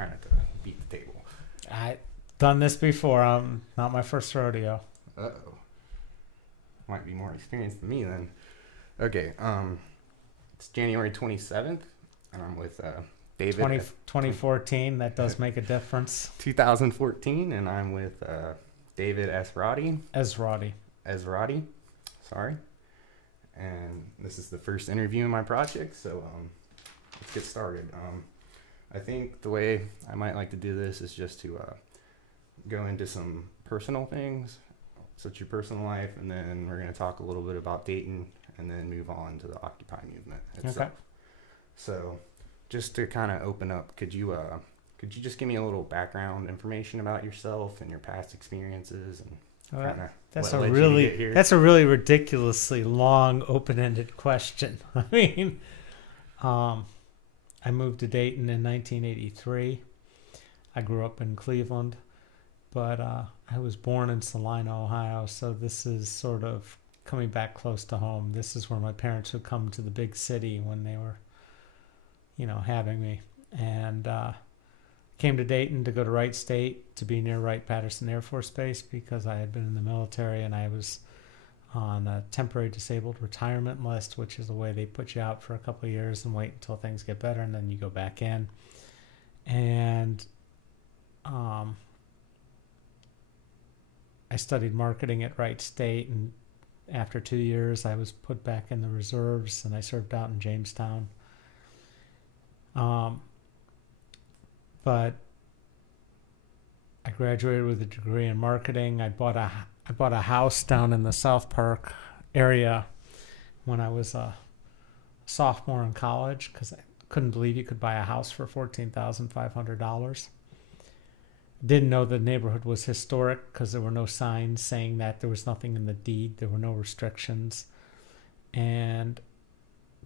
try not to beat the table. I've done this before. Not my first rodeo. Uh-oh. Might be more experienced than me then. Okay, it's January 27th, and I'm with David. 2014, that does make a difference. 2014, and I'm with David Esrati. Esrati. Sorry. And this is the first interview in my project, so let's get started. I think the way I might like to do this is just to go into some personal things, such your personal life, and then we're going to talk a little bit about Dayton, and then move on to the Occupy movement itself. Okay. So, just to kind of open up, could you just give me a little background information about yourself and your past experiences and that's a really ridiculously long, open-ended question. I mean, I moved to Dayton in 1983. I grew up in Cleveland, but I was born in Salina, Ohio, so this is sort of coming back close to home. This is where my parents would come to the big city when they were, having me. And came to Dayton to go to Wright State, to be near Wright-Patterson Air Force Base, because I had been in the military and I was on a temporary disabled retirement list, which is the way they put you out for a couple of years and wait until things get better, and then you go back in. And I studied marketing at Wright State, and after 2 years I was put back in the reserves and I served out in Jamestown. But I graduated with a degree in marketing. I bought a house down in the South Park area when I was a sophomore in college, because I couldn't believe you could buy a house for $14,500. Didn't know the neighborhood was historic because there were no signs saying that. There was nothing in the deed. There were no restrictions. And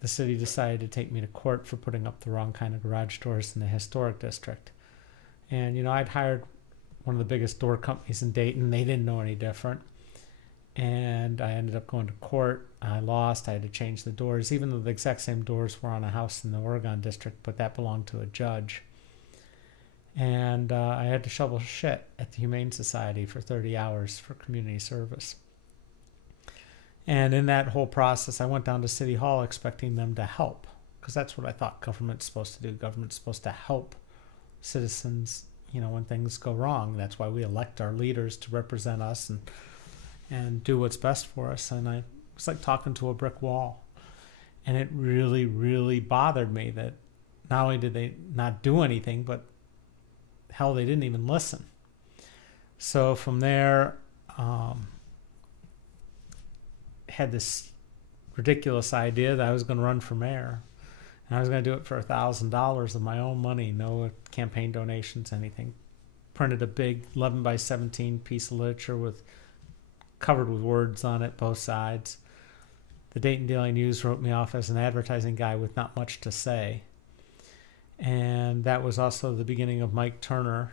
the city decided to take me to court for putting up the wrong kind of garage doors in the historic district. And, I'd hired one of the biggest door companies in Dayton. They didn't know any different. And I ended up going to court. I lost. I had to change the doors, even though the exact same doors were on a house in the Oregon district, but that belonged to a judge. And I had to shovel shit at the Humane Society for 30 hours for community service. And in that whole process, I went down to City Hall expecting them to help, because that's what I thought government's supposed to do. Government's supposed to help citizens, when things go wrong. That's why we elect our leaders to represent us and do what's best for us. And I was like talking to a brick wall. And it really, really bothered me that not only did they not do anything, but hell, they didn't even listen. So from there, had this ridiculous idea that I was going to run for mayor, and I was going to do it for $1,000 of my own money, no campaign donations, anything. Printed a big 11 by 17 piece of literature covered with words on it, both sides. The Dayton Daily News wrote me off as an advertising guy with not much to say. And that was also the beginning of Mike Turner,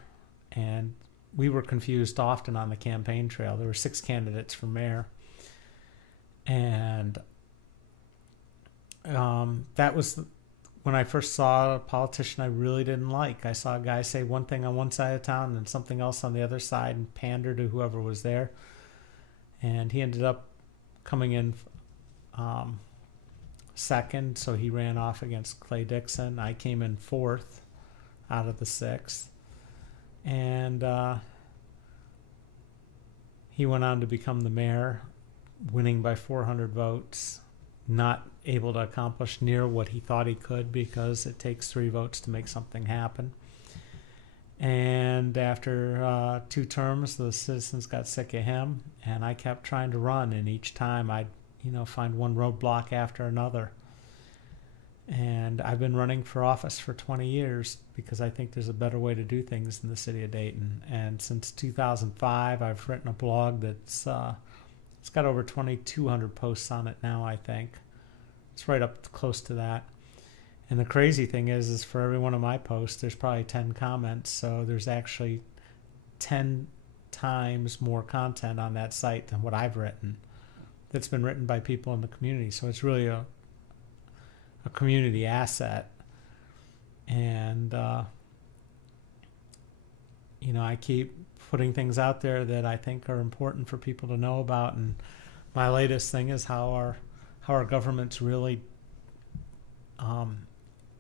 and we were confused often on the campaign trail. There were 6 candidates for mayor. And that was when I first saw a politician I really didn't like. I saw a guy say one thing on one side of town and something else on the other side and pander to whoever was there. And he ended up coming in second, so he ran off against Clay Dixon. I came in 4th out of the 6. And he went on to become the mayor, winning by 400 votes, not able to accomplish near what he thought he could because it takes 3 votes to make something happen. And after 2 terms, the citizens got sick of him, and I kept trying to run, and each time I'd find one roadblock after another. And I've been running for office for 20 years because I think there's a better way to do things in the city of Dayton. And since 2005, I've written a blog that's it's got over 2,200 posts on it now, I think. It's right up close to that. And the crazy thing is for every one of my posts, there's probably 10 comments. So there's actually 10 times more content on that site than what I've written that's been written by people in the community. So it's really a community asset. And I keep putting things out there that I think are important for people to know about. And my latest thing is how our government's really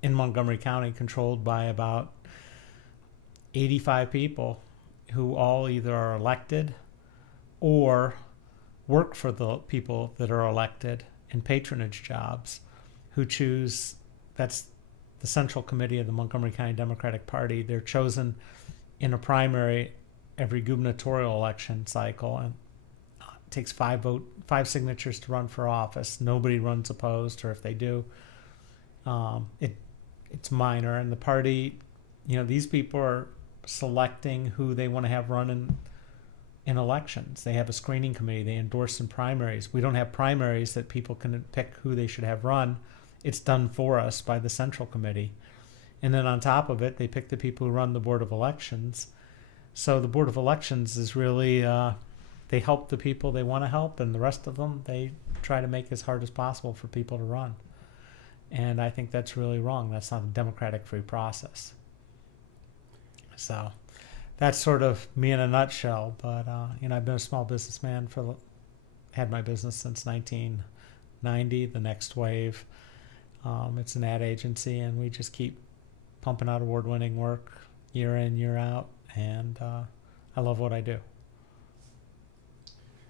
in Montgomery County controlled by about 85 people who all either are elected or work for the people that are elected in patronage jobs, who choose. That's the Central Committee of the Montgomery County Democratic Party. They're chosen in a primary every gubernatorial election cycle, and it takes five signatures to run for office. Nobody runs opposed, or if they do, it's minor. And the party, these people are selecting who they want to have run in elections. They have a screening committee. They endorse in primaries. We don't have primaries that people can pick who they should have run. It's done for us by the Central Committee. And then on top of it, they pick the people who run the Board of Elections. So the Board of Elections is really, they help the people they want to help, and the rest of them, they try to make as hard as possible for people to run. And I think that's really wrong. That's not a democratic free process. So that's sort of me in a nutshell. But, I've been a small businessman had my business since 1990, the Next Wave. It's an ad agency, and we just keep pumping out award-winning work year in, year out, and I love what I do.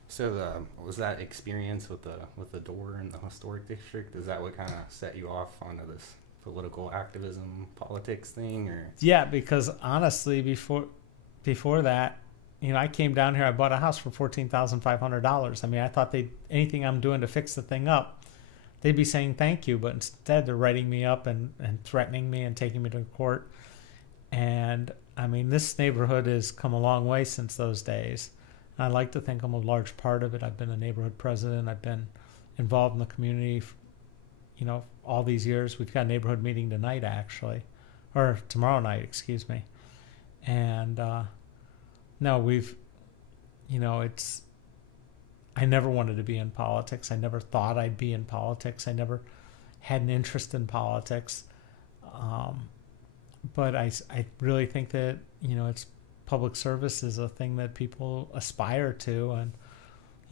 So was that experience with the door in the historic district, is that what kind of set you off onto this political activism politics thing? Or Yeah, because honestly, before that, I came down here, I bought a house for $14,500. I mean, I thought anything I'm doing to fix the thing up, they'd be saying thank you, but instead they're writing me up and threatening me and taking me to court. And I mean, this neighborhood has come a long way since those days. And I like to think I'm a large part of it. I've been a neighborhood president. I've been involved in the community, all these years. We've got a neighborhood meeting tonight, actually, or tomorrow night, excuse me. And no, I never wanted to be in politics. I never thought I'd be in politics. I never had an interest in politics. But I really think that, it's public service is a thing that people aspire to. And,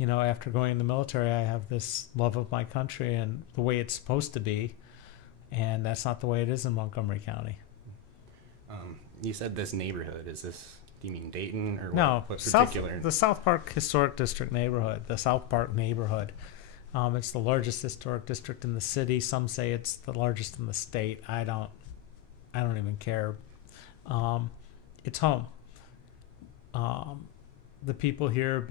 after going in the military, I have this love of my country and the way it's supposed to be. And that's not the way it is in Montgomery County. You said this neighborhood. Do you mean Dayton or no, what particular? The South Park Historic District neighborhood, the South Park neighborhood. It's the largest historic district in the city. Some say it's the largest in the state. I don't even care. It's home. The people here,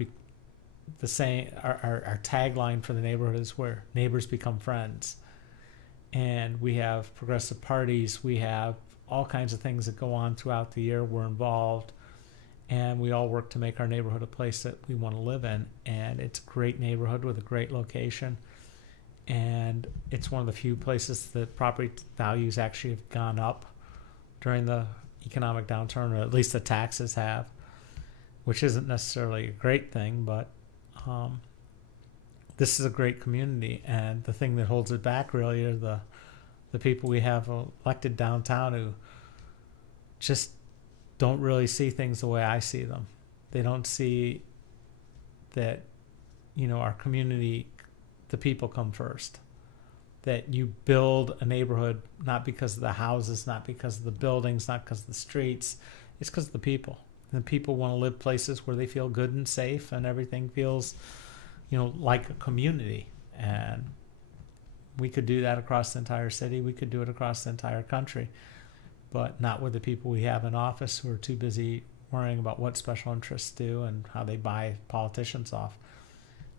the same. Our tagline for the neighborhood is where neighbors become friends, and we have progressive parties. We have all kinds of things that go on throughout the year. We're involved, and we all work to make our neighborhood a place that we want to live in. And it's a great neighborhood with a great location, and it's one of the few places that property values actually have gone up during the economic downturn, or at least the taxes have, which isn't necessarily a great thing, but this is a great community. And the thing that holds it back really are the people we have elected downtown who just don't really see things the way I see them. They don't see that, our community, the people come first. That you build a neighborhood not because of the houses, not because of the buildings, not because of the streets. It's because of the people. And people want to live places where they feel good and safe, and everything feels, like a community. And we could do that across the entire city. We could do it across the entire country, but not with the people we have in office who are too busy worrying about what special interests do and how they buy politicians off.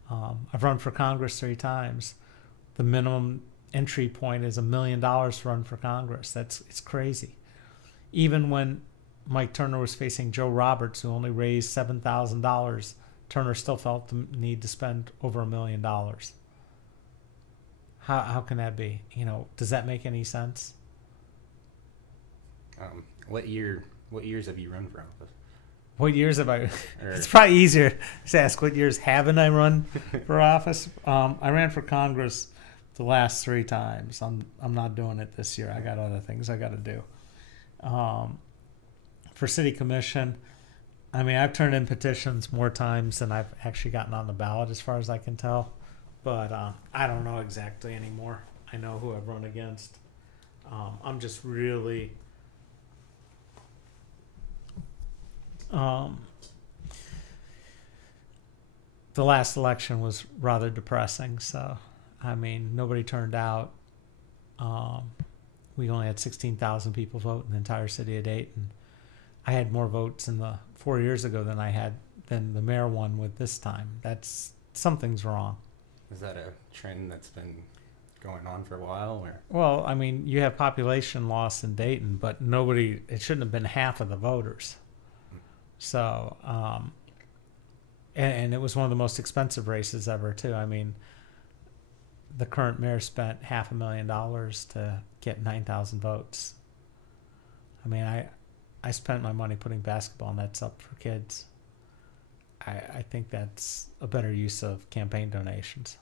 I've run for Congress 3 times. The minimum entry point is $1 million to run for Congress. It's crazy. Even when Mike Turner was facing Joe Roberts, who only raised $7,000, Turner still felt the need to spend over $1 million. How can that be? Does that make any sense? What years have you run for office? What years have I? It's probably easier to ask what years haven't I run for office. I ran for Congress the last 3 times. I'm not doing it this year. I got other things I got to do. For city commission, I mean, I've turned in petitions more times than I've actually gotten on the ballot, as far as I can tell. But I don't know exactly anymore. I know who I've run against. I'm just really the last election was rather depressing. So, I mean, nobody turned out. We only had 16,000 people vote in the entire city of Dayton. I had more votes in the 4 years ago than the mayor won with this time. Something's wrong. Is that a trend that's been going on for a while? Or? Well, I mean, you have population loss in Dayton, but it shouldn't have been half of the voters. So, and it was one of the most expensive races ever, too. I mean, the current mayor spent $500,000 to get 9,000 votes. I mean, I spent my money putting basketball nets up for kids. I think that's a better use of campaign donations.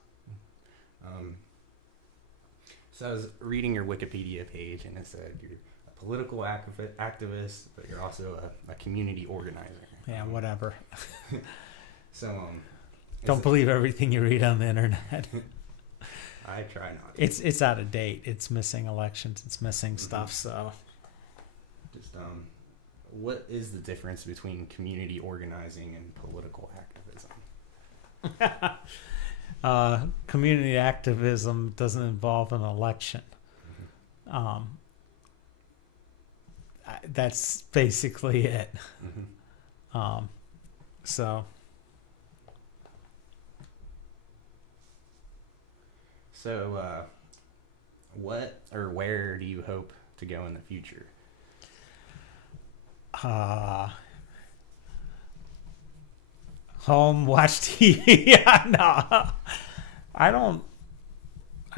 So I was reading your Wikipedia page, and it said you're a political activist, but you're also a community organizer. Yeah, whatever. So, don't believe everything you read on the internet. I try not to. It's out of date. It's missing elections. It's missing stuff. So, just what is the difference between community organizing and political activism? Community activism doesn't involve an election. That's basically it. So, what or where do you hope to go in the future? Home, watch TV. Yeah, no, I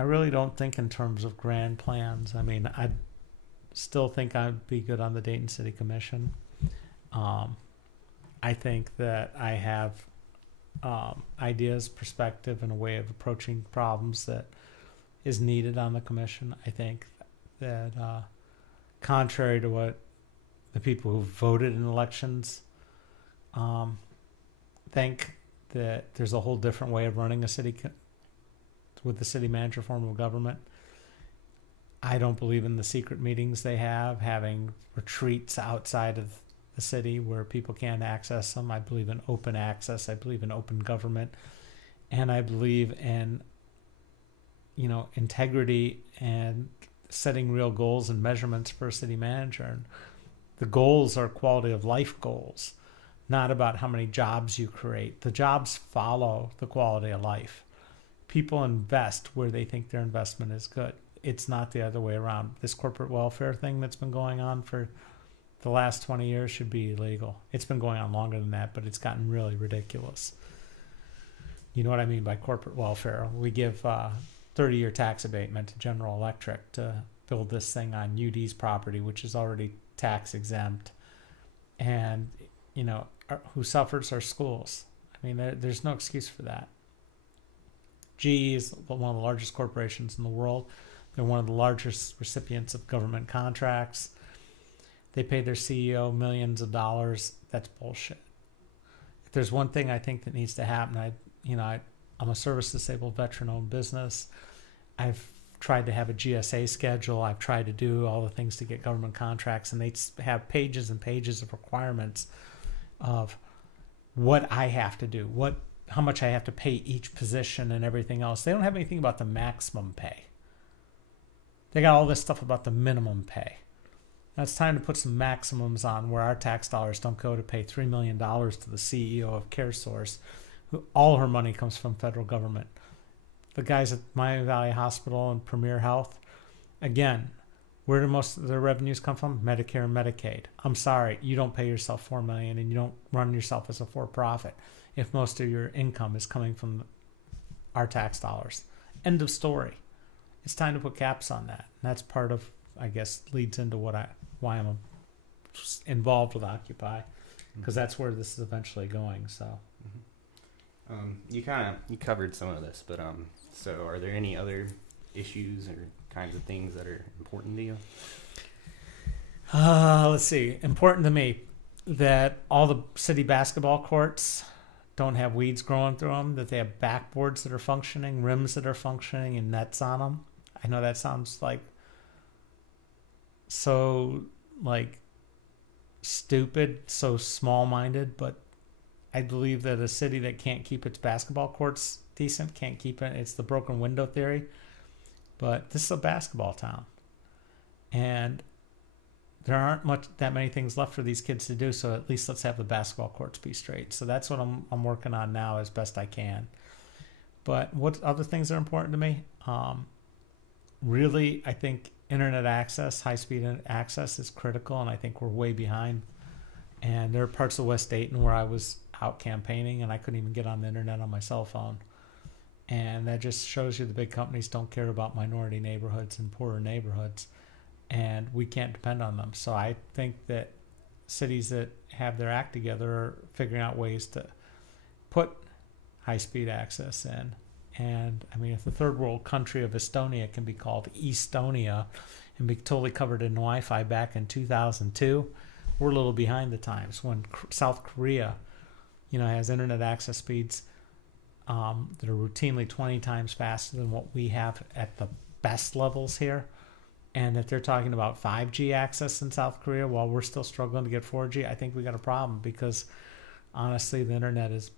really don't think in terms of grand plans. I mean, I still think I'd be good on the Dayton City Commission. I think that I have ideas, perspective, and a way of approaching problems that is needed on the commission. I think that contrary to what the people who voted in elections think, that there's a whole different way of running a city with the city manager form of government. I don't believe in the secret meetings they have, having retreats outside of the city where people can't access them. I believe in open access. I believe in open government. And I believe in, integrity and setting real goals and measurements for a city manager. And the goals are quality of life goals, not about how many jobs you create. The jobs follow the quality of life. People invest where they think their investment is good. It's not the other way around. This corporate welfare thing that's been going on for the last 20 years should be illegal. It's been going on longer than that, but it's gotten really ridiculous. You know what I mean by corporate welfare? We give 30-year tax abatement to General Electric to build this thing on UD's property, which is already tax exempt. And, who suffers are schools. I mean, there's no excuse for that. GE is one of the largest corporations in the world. They're one of the largest recipients of government contracts. They pay their CEO millions of dollars. That's bullshit. If there's one thing I think that needs to happen, I'm a service-disabled veteran-owned business. I've tried to have a GSA schedule. I've tried to do all the things to get government contracts, and they have pages and pages of requirements of what I have to do, how much I have to pay each position and everything else. They don't have anything about the maximum pay. They got all this stuff about the minimum pay. Now it's time to put some maximums on where our tax dollars don't go to pay $3 million to the CEO of CareSource, who all her money comes from federal government. The guys at Miami Valley Hospital and Premier Health, again, where do most of their revenues come from? Medicare and Medicaid. I'm sorry, you don't pay yourself $4 million and you don't run yourself as a for-profit if most of your income is coming from our tax dollars. End of story. It's time to put caps on that. And that's part of, I guess, leads into why I'm involved with Occupy, because that's where this is eventually going. So, you covered some of this, but so are there any other issues or kinds of things that are important to you? Let's see. Important to me. that all the city basketball courts don't have weeds growing through them, that they have backboards that are functioning, rims that are functioning, and nets on them. I know that sounds like so like stupid, so small-minded, but I believe that a city that can't keep its basketball courts decent can't keep it. It's the broken window theory. But this is a basketball town. And there aren't that many things left for these kids to do, so at least let's have the basketball courts be straight. So that's what I'm working on now as best I can. But what other things are important to me? Really, I think internet access, high-speed access is critical, and I think we're way behind. And there are parts of West Dayton where I was out campaigning, and I couldn't even get on the internet on my cell phone. And that just shows you the big companies don't care about minority neighborhoods and poorer neighborhoods, and we can't depend on them. So I think that cities that have their act together are figuring out ways to put high-speed access in. And I mean, if the third world country of Estonia can be called Estonia and be totally covered in Wi-Fi back in 2002, we're a little behind the times. When South Korea, has internet access speeds that are routinely 20 times faster than what we have at the best levels here, and that they're talking about 5G access in South Korea while we're still struggling to get 4G, I think we got a problem, because honestly, the internet is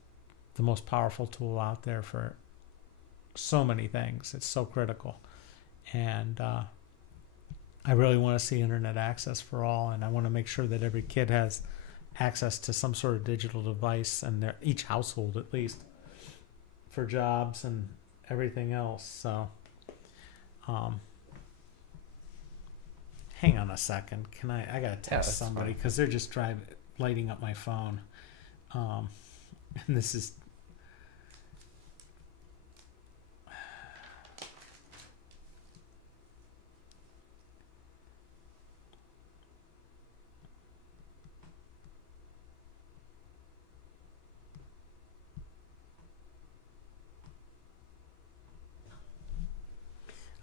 the most powerful tool out there for so many things. It's so critical. And I really want to see internet access for all, and I want to make sure that every kid has access to some sort of digital device, and each household at least, for jobs and everything else. So hang on a second. I gotta text somebody because they're just lighting up my phone. And this is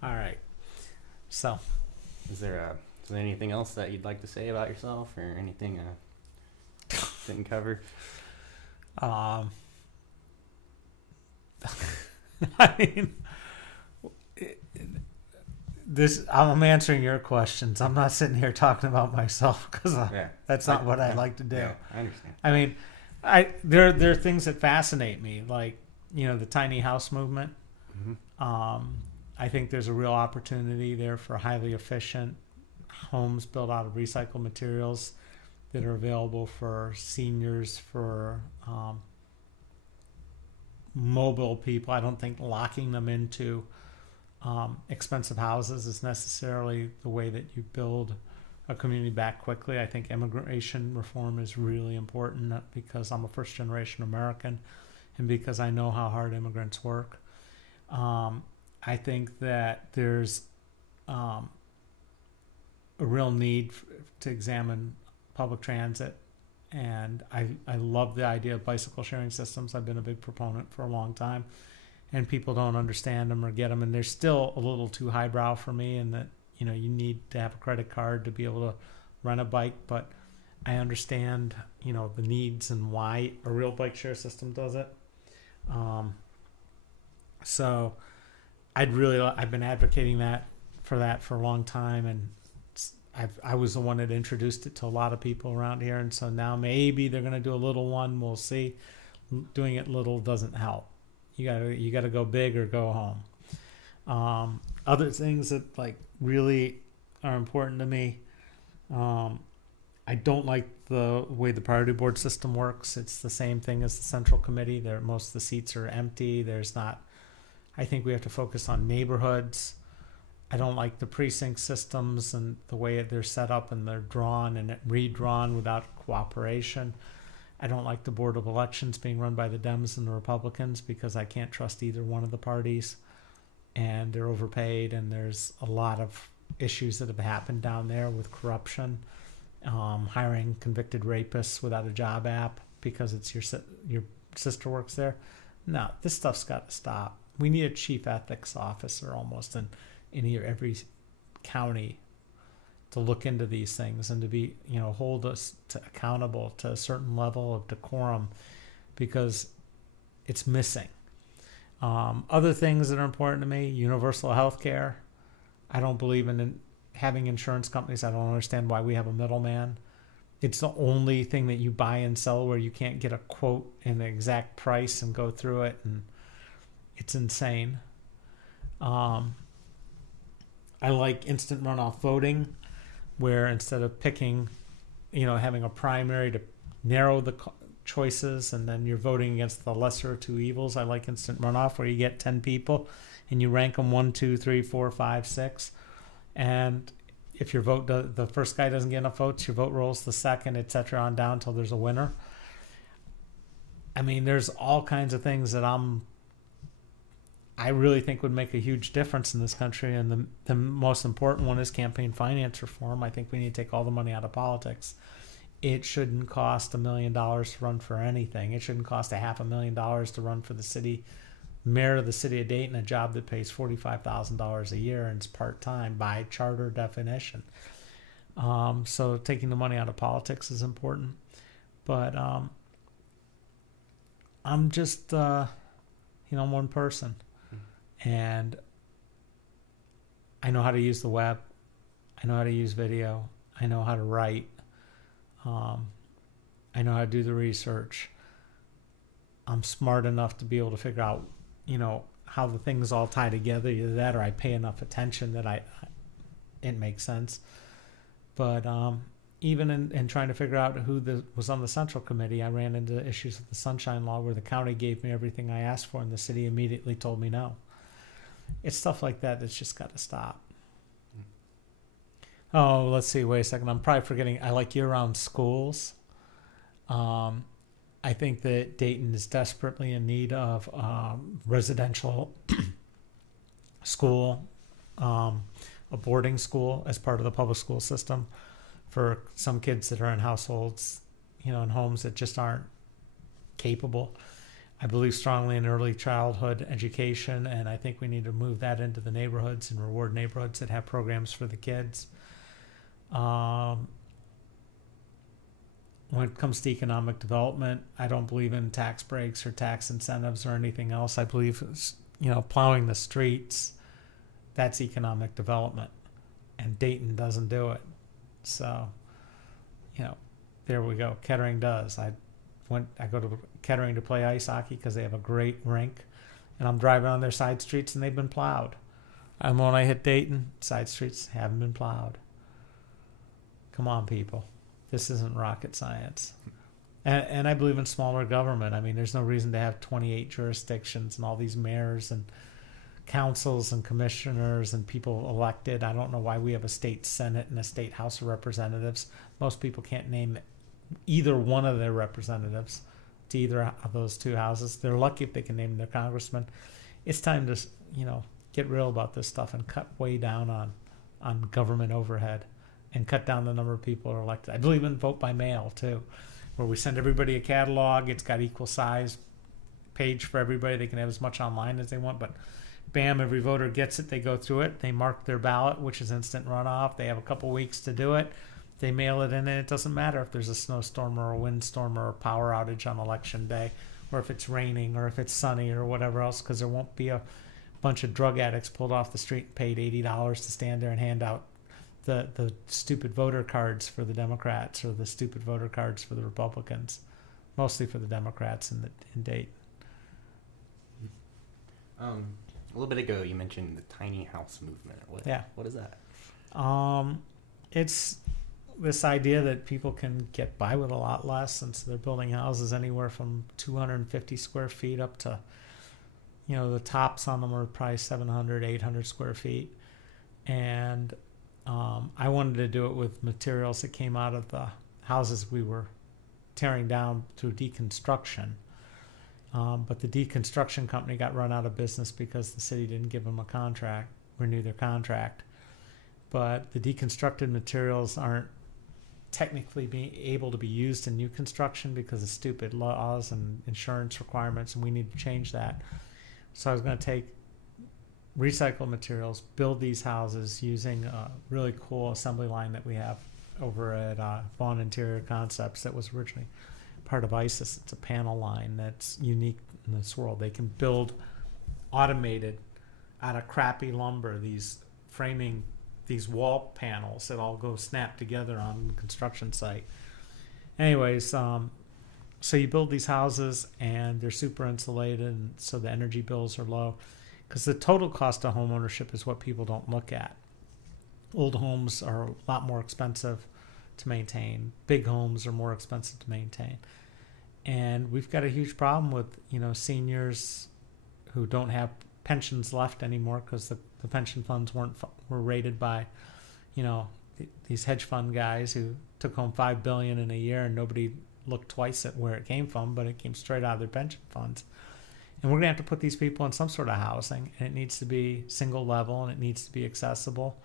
all right. So, is there anything else that you'd like to say about yourself, or anything didn't cover? I mean, I'm answering your questions. I'm not sitting here talking about myself, because that's not what I like to do. Yeah, I understand. I mean, there are things that fascinate me, like the tiny house movement. Mm-hmm. I think there's a real opportunity there for highly efficient homes built out of recycled materials that are available for seniors, for mobile people. I don't think locking them into expensive houses is necessarily the way that you build a community back quickly. I think immigration reform is really important, because I'm a first-generation American and because I know how hard immigrants work. I think that there's a real need to examine public transit, and I love the idea of bicycle sharing systems. I've been a big proponent for a long time, and people don't understand them or get them, and they're still a little too highbrow for me, and that you need to have a credit card to be able to rent a bike. But I understand the needs and why a real bike share system does it. So I've been advocating for a long time, and I was the one that introduced it to a lot of people around here, and so now maybe they're going to do a little one. We'll see. Doing it little doesn't help. You got to go big or go home. Other things that really are important to me. I don't like the way the priority board system works. It's the same thing as the central committee. Most of the seats are empty. I think we have to focus on neighborhoods. I don't like the precinct systems and the way they're set up, and they're drawn and redrawn without cooperation. I don't like the Board of Elections being run by the Dems and the Republicans, because I can't trust either one of the parties, and they're overpaid, and there's a lot of issues that have happened down there with corruption, hiring convicted rapists without a job app because it's your sister works there. No, this stuff's got to stop. We need a chief ethics officer almost in every county, to look into these things and to be, hold us accountable to a certain level of decorum, because it's missing. Other things that are important to me: universal health care. I don't believe in having insurance companies. I don't understand why we have a middleman. It's the only thing that you buy and sell where you can't get a quote and the exact price and go through it, and it's insane. I like instant runoff voting, where instead of picking, having a primary to narrow the choices and then you're voting against the lesser of two evils, I like instant runoff, where you get 10 people and you rank them 1, 2, 3, 4, 5, 6. And if your vote, the first guy doesn't get enough votes, your vote rolls the second, etc. on down until there's a winner. I mean, there's all kinds of things that I really think would make a huge difference in this country. And the most important one is campaign finance reform. I think we need to take all the money out of politics. It shouldn't cost $1 million to run for anything. It shouldn't cost $500,000 to run for the mayor of the city of Dayton, a job that pays $45,000 a year and is part-time by charter definition. So taking the money out of politics is important. But I'm just, one person. And I know how to use the web. I know how to use video. I know how to write. I know how to do the research. I'm smart enough to be able to figure out, how the things all tie together. Either that, or I pay enough attention that it makes sense. But even in trying to figure out who was on the Central Committee, I ran into issues with the Sunshine Law, where the county gave me everything I asked for and the city immediately told me no. It's stuff like that that's just got to stop. Oh, let's see. Wait a second. I'm probably forgetting. I like year-round schools. I think that Dayton is desperately in need of residential school, a boarding school as part of the public school system for some kids that are in households, in homes that just aren't capable. I believe strongly in early childhood education, and I think we need to move that into the neighborhoods and reward neighborhoods that have programs for the kids. When it comes to economic development, I don't believe in tax breaks or tax incentives or anything else. I believe, plowing the streets, that's economic development, and Dayton doesn't do it. So, there we go. Kettering does. I go to Kettering to play ice hockey because they have a great rink, and I'm driving on their side streets and they've been plowed. And when I hit Dayton, side streets haven't been plowed. Come on, people. This isn't rocket science. And I believe in smaller government. I mean, there's no reason to have 28 jurisdictions and all these mayors and councils and commissioners and people elected. I don't know why we have a state Senate and a state House of Representatives. Most people can't name either one of their representatives to either of those two houses. They're lucky if they can name their congressman. It's time to, get real about this stuff and cut way down on government overhead and cut down the number of people who are elected. I believe in vote by mail too, where we send everybody a catalog. It's got equal size page for everybody. They can have as much online as they want, but bam, every voter gets it. They go through it. They mark their ballot, which is instant runoff. They have a couple weeks to do it. They mail it in, and it doesn't matter if there's a snowstorm or a windstorm or a power outage on election day, or if it's raining or if it's sunny or whatever else, because there won't be a bunch of drug addicts pulled off the street and paid $80 to stand there and hand out the stupid voter cards for the Democrats or the stupid voter cards for the Republicans, mostly for the Democrats in Dayton. A little bit ago, you mentioned the tiny house movement. What is that? It's this idea that people can get by with a lot less, and so they're building houses anywhere from 250 square feet up to, the tops on them are probably 700, 800 square feet. And I wanted to do it with materials that came out of the houses we were tearing down through deconstruction. But the deconstruction company got run out of business because the city didn't give them a contract, renew their contract. But the deconstructed materials aren't technically being able to be used in new construction because of stupid laws and insurance requirements, and we need to change that. So I was going to take recycled materials, build these houses using a really cool assembly line that we have over at Vaughn Interior Concepts that was originally part of ISIS. It's a panel line that's unique in this world. They can build automated out of crappy lumber these framing, these wall panels that all go snap together on the construction site. Anyways, so you build these houses and they're super insulated, and so the energy bills are low, because the total cost of home ownership is what people don't look at. Old homes are a lot more expensive to maintain. Big homes are more expensive to maintain. And we've got a huge problem with, seniors who don't have pensions left anymore because the pension funds were rated by, these hedge fund guys who took home $5 billion in a year, and nobody looked twice at where it came from, but it came straight out of their pension funds. And we're going to have to put these people in some sort of housing, and it needs to be single level, and it needs to be accessible.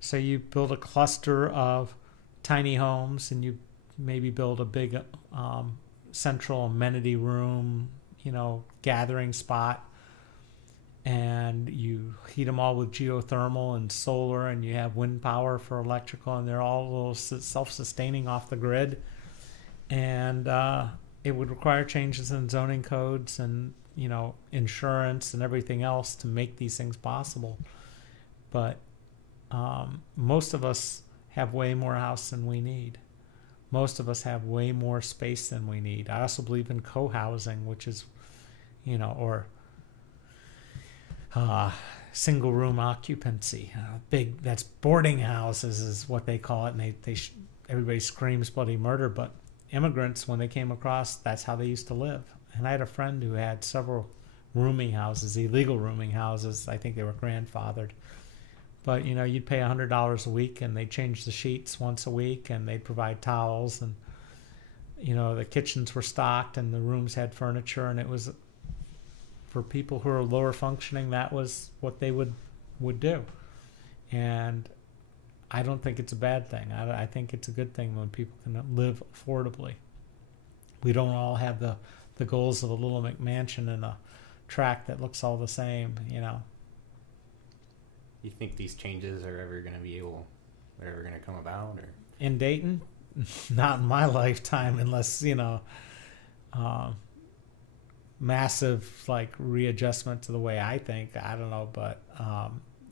So you build a cluster of tiny homes, and you maybe build a big central amenity room, gathering spot, and you heat them all with geothermal and solar, and you have wind power for electrical, and they're all a little self-sustaining off the grid. And it would require changes in zoning codes and insurance and everything else to make these things possible. But most of us have way more house than we need. Most of us have way more space than we need. I also believe in co-housing, which is, or single room occupancy. That's boarding houses is what they call it, and everybody screams bloody murder, but immigrants, when they came across, that's how they used to live. And I had a friend who had several rooming houses, illegal rooming houses. I think they were grandfathered. But, you'd pay $100 a week, and they'd change the sheets once a week, and they'd provide towels, and, the kitchens were stocked, and the rooms had furniture, and it was, for people who are lower functioning, that was what they would do. And I don't think it's a bad thing. I think it's a good thing when people can live affordably. We don't all have the goals of a little McMansion and a track that looks all the same, You think these changes are ever going to come about? Or in Dayton? Not in my lifetime, unless, massive, readjustment to the way I think. I don't know, but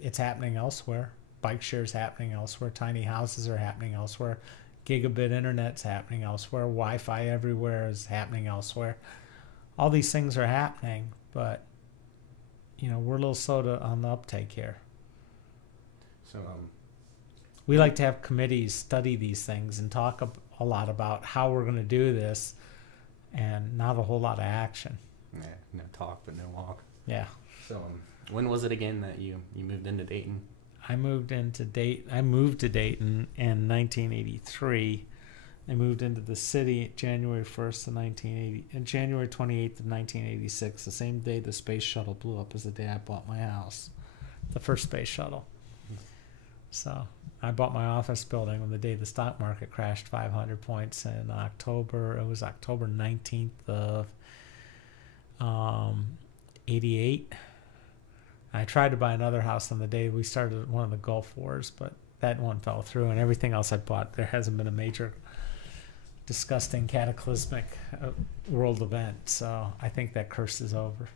it's happening elsewhere. Bike shares happening elsewhere. Tiny houses are happening elsewhere. Gigabit internet's happening elsewhere. Wi-Fi everywhere is happening elsewhere. All these things are happening, but we're a little slow on the uptake here. So we like to have committees study these things and talk a lot about how we're going to do this, and not a whole lot of action. Yeah, no talk but no walk. Yeah. So when was it again that you moved into Dayton? I moved to Dayton in 1983. I moved into the city January 1st of 1980, and January 28th of 1986, the same day the space shuttle blew up, as the day I bought my house, the first space shuttle. So I bought my office building on the day the stock market crashed 500 points in October. It was October 19th of 88. I tried to buy another house on the day we started one of the Gulf Wars, but that one fell through, and everything else I bought, there hasn't been a major disgusting cataclysmic world event. So I think that curse is over.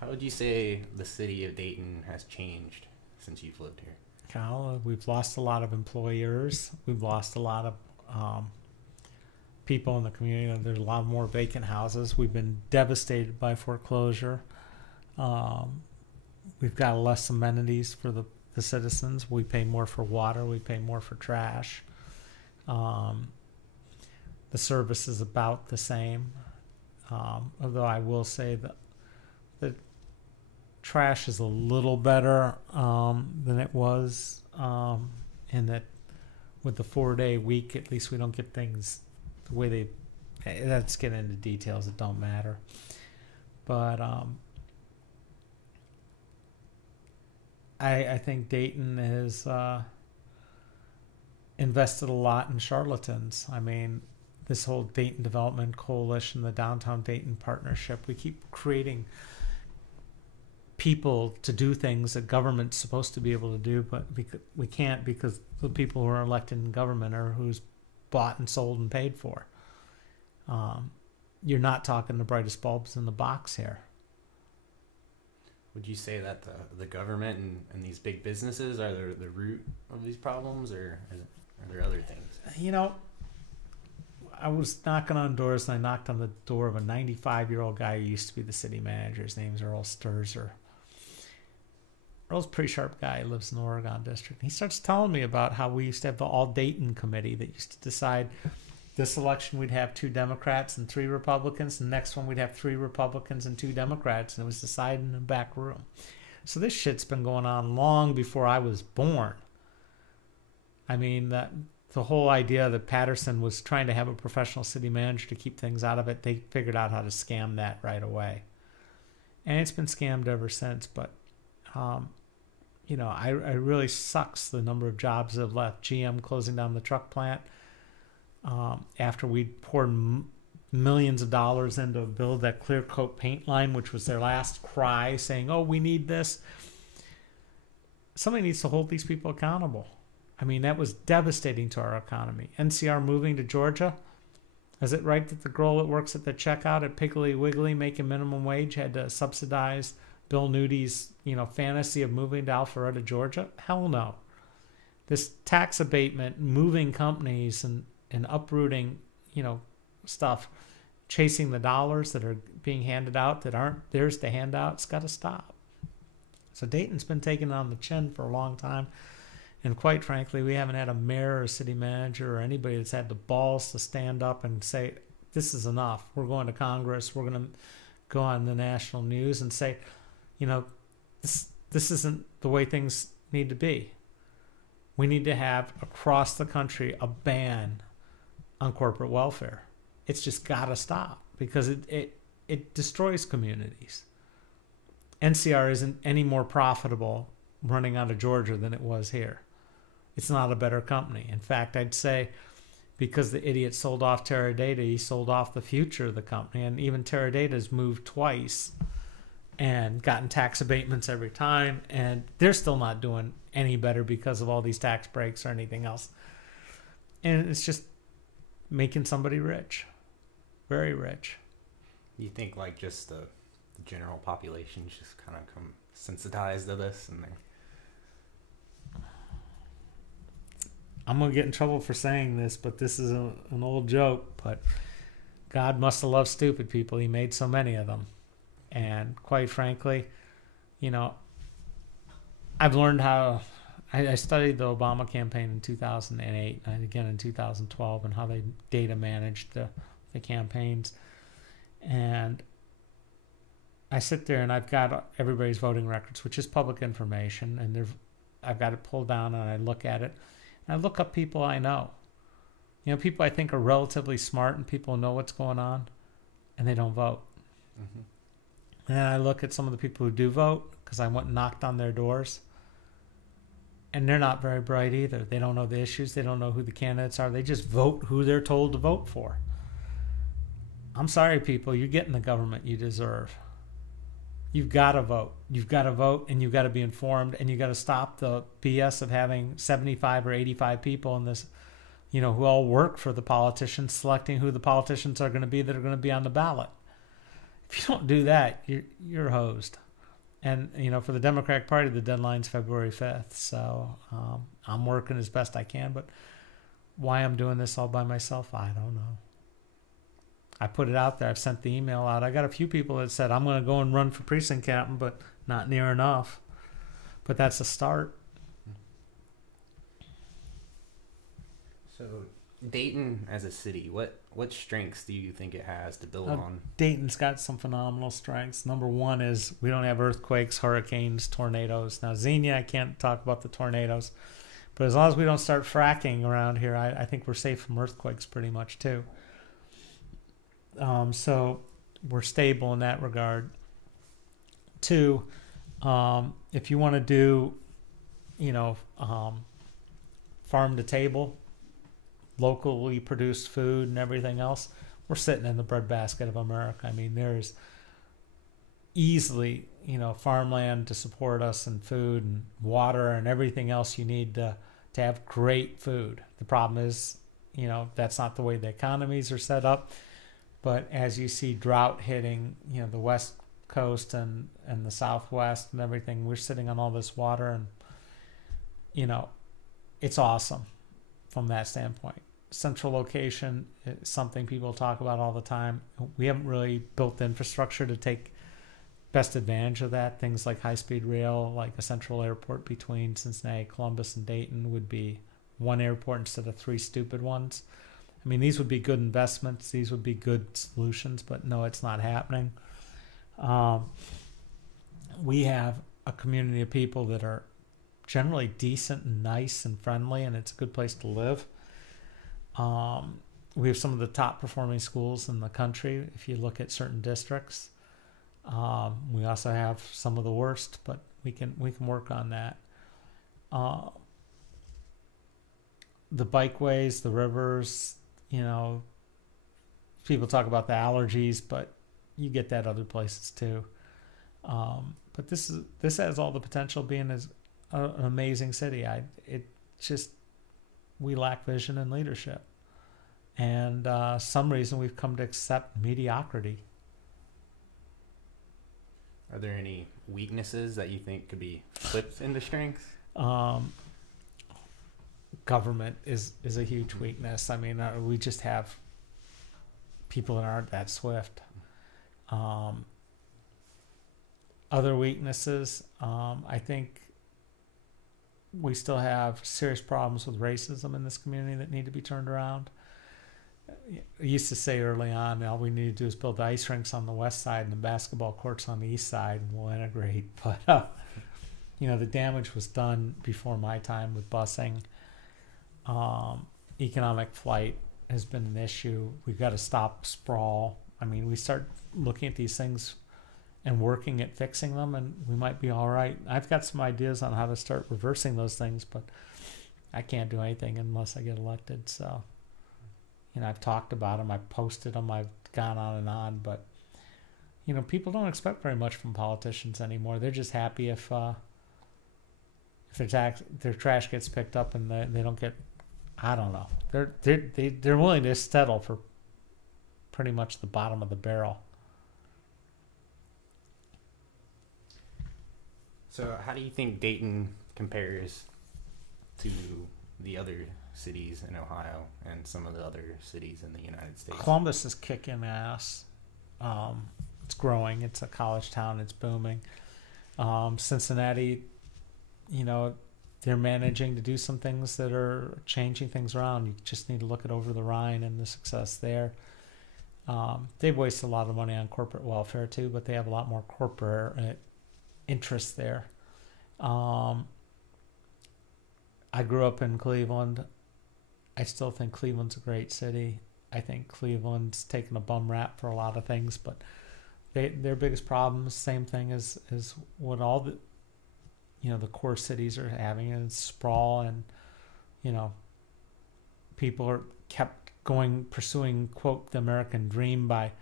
How would you say the city of Dayton has changed since you've lived here? Kyle, we've lost a lot of employers. We've lost a lot of people in the community. There's a lot more vacant houses. We've been devastated by foreclosure. We've got less amenities for the citizens. We pay more for water. We pay more for trash. The service is about the same. Although I will say that the trash is a little better than it was, in that with the 4-day week, at least we don't get things the way they. Let's get into details that don't matter. But I think Dayton has invested a lot in charlatans. I mean, this whole Dayton Development Coalition, the Downtown Dayton Partnership, we keep creating people to do things that government's supposed to be able to do, but we can't because the people who are elected in government are who's bought and sold and paid for. You're not talking the brightest bulbs in the box here. Would you say that the government and these big businesses are the root of these problems, or are there other things? You know, I was knocking on doors, and I knocked on the door of a 95-year-old guy who used to be the city manager. His name's Earl Sturzer. Earl's a pretty sharp guy. He lives in the Oregon district. He starts telling me about how we used to have the All Dayton committee that used to decide this election we'd have 2 Democrats and 3 Republicans. The next one we'd have 3 Republicans and 2 Democrats, and it was decided in the back room. So this shit's been going on long before I was born. I mean, the whole idea that Patterson was trying to have a professional city manager to keep things out of it, they figured out how to scam that right away. And it's been scammed ever since, but you know, I really sucks the number of jobs that have left. GM closing down the truck plant after we poured millions of dollars into build that clear coat paint line, which was their last cry, saying, oh, we need this. Somebody needs to hold these people accountable. I mean, that was devastating to our economy. NCR moving to Georgia. Is it right that the girl that works at the checkout at Piggly Wiggly making minimum wage had to subsidize Bill Nudi's, you know, fantasy of moving to Alpharetta, Georgia? Hell no. This tax abatement, moving companies and uprooting, you know, stuff, chasing the dollars that are being handed out that aren't theirs to hand out, it's got to stop. So Dayton's been taken on the chin for a long time. And quite frankly, we haven't had a mayor or a city manager or anybody that's had the balls to stand up and say, this is enough. We're going to Congress. We're going to go on the national news and say, you know, this isn't the way things need to be. We need to have across the country a ban on corporate welfare. It's just got to stop because it destroys communities. NCR isn't any more profitable running out of Georgia than it was here. It's not a better company. In fact, I'd say because the idiot sold off Teradata, he sold off the future of the company. And even Teradata's moved twice and gotten tax abatements every time. And they're still not doing any better because of all these tax breaks or anything else. And it's just making somebody rich. Very rich. You think like just the general population just kind of come sensitized to this and I'm going to get in trouble for saying this, but this is an old joke, but God must have loved stupid people. He made so many of them. And quite frankly, you know, I've learned how, I studied the Obama campaign in 2008 and again in 2012 and how they data managed the campaigns. And I sit there and I've got everybody's voting records, which is public information, and I've got it pulled down and I look at it. And I look up people I know. You know, people I think are relatively smart and people know what's going on, and they don't vote. Mm-hmm. And I look at some of the people who do vote, because I went and knocked on their doors, and they're not very bright either. They don't know the issues. They don't know who the candidates are. They just vote who they're told to vote for. I'm sorry, people. You're getting the government you deserve. You've got to vote. You've got to vote, and you've got to be informed, and you've got to stop the BS of having 75 or 85 people in this, you know, who all work for the politicians, selecting who the politicians are going to be that are going to be on the ballot. If you don't do that, you're hosed. And, you know, for the Democratic Party, the deadline's February 5th. So I'm working as best I can, but why I'm doing this all by myself, I don't know. I put it out there. I've sent the email out. I got a few people that said, I'm going to go and run for precinct captain, but not near enough. But that's a start. So Dayton as a city, what strengths do you think it has to build on? Dayton's got some phenomenal strengths. Number one is we don't have earthquakes, hurricanes, tornadoes. Now, Xenia, I can't talk about the tornadoes. But as long as we don't start fracking around here, I think we're safe from earthquakes pretty much too. So we're stable in that regard. Two, if you want to do, you know, farm to table, locally produced food and everything else, we're sitting in the breadbasket of America. I mean, there's easily farmland to support us and food and water and everything else you need to have great food. The problem is, that's not the way the economies are set up. But as you see drought hitting, the West Coast and the Southwest and everything, we're sitting on all this water, and, it's awesome from that standpoint. Central location is something people talk about all the time. We haven't really built the infrastructure to take best advantage of that. Things like high-speed rail, like a central airport between Cincinnati, Columbus, and Dayton would be one airport instead of three stupid ones. I mean, these would be good investments. These would be good solutions, but no, it's not happening. We have a community of people that are generally decent and nice and friendly, and it's a good place to live. We have some of the top performing schools in the country if you look at certain districts. We also have some of the worst, but we can work on that. The bikeways, the rivers, people talk about the allergies, but you get that other places too. But this has all the potential of being an amazing city. We lack vision and leadership, and some reason we've come to accept mediocrity. Are there any weaknesses that you think could be flipped into strengths? Government is a huge weakness. I mean, we just have people that aren't that swift. Other weaknesses, I think we still have serious problems with racism in this community that need to be turned around. I used to say early on, all we need to do is build ice rinks on the west side and the basketball courts on the east side, and we'll integrate. But, the damage was done before my time with busing. Economic flight has been an issue. We've got to stop sprawl. I mean, we start looking at these things and working at fixing them, and we might be all right. I've got some ideas on how to start reversing those things, but I can't do anything unless I get elected. So, I've talked about them, I've posted them, I've gone on, but, people don't expect very much from politicians anymore. They're just happy if their trash gets picked up and they don't get, I don't know. They're willing to settle for pretty much the bottom of the barrel. So how do you think Dayton compares to the other cities in Ohio and some of the other cities in the United States? Columbus is kicking ass. It's growing. It's a college town. It's booming. Cincinnati, they're managing to do some things that are changing things around. You just need to look at Over the Rhine and the success there. They've wasted a lot of money on corporate welfare too, but they have a lot more corporate interest there. I grew up in Cleveland. I still think Cleveland's a great city. I think Cleveland's taken a bum rap for a lot of things, but their biggest problem is the same thing as what all the the core cities are having, and sprawl, and people are kept pursuing, quote, the American dream by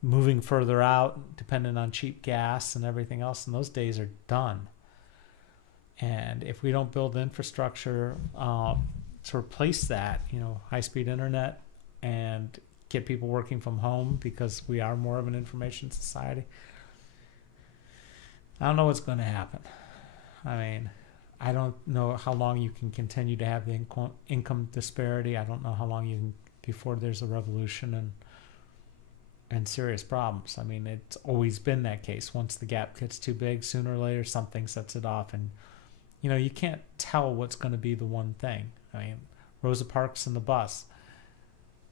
moving further out, dependent on cheap gas and everything else, and those days are done. And if we don't build infrastructure to replace that, high-speed internet, and get people working from home, because we are more of an information society, I don't know what's going to happen. I mean, I don't know how long you can continue to have the income disparity. I don't know how long you can before there's a revolution and serious problems. I mean, it's always been that case. Once the gap gets too big, sooner or later something sets it off, and you can't tell what's going to be the one thing. I mean, Rosa Parks and the bus.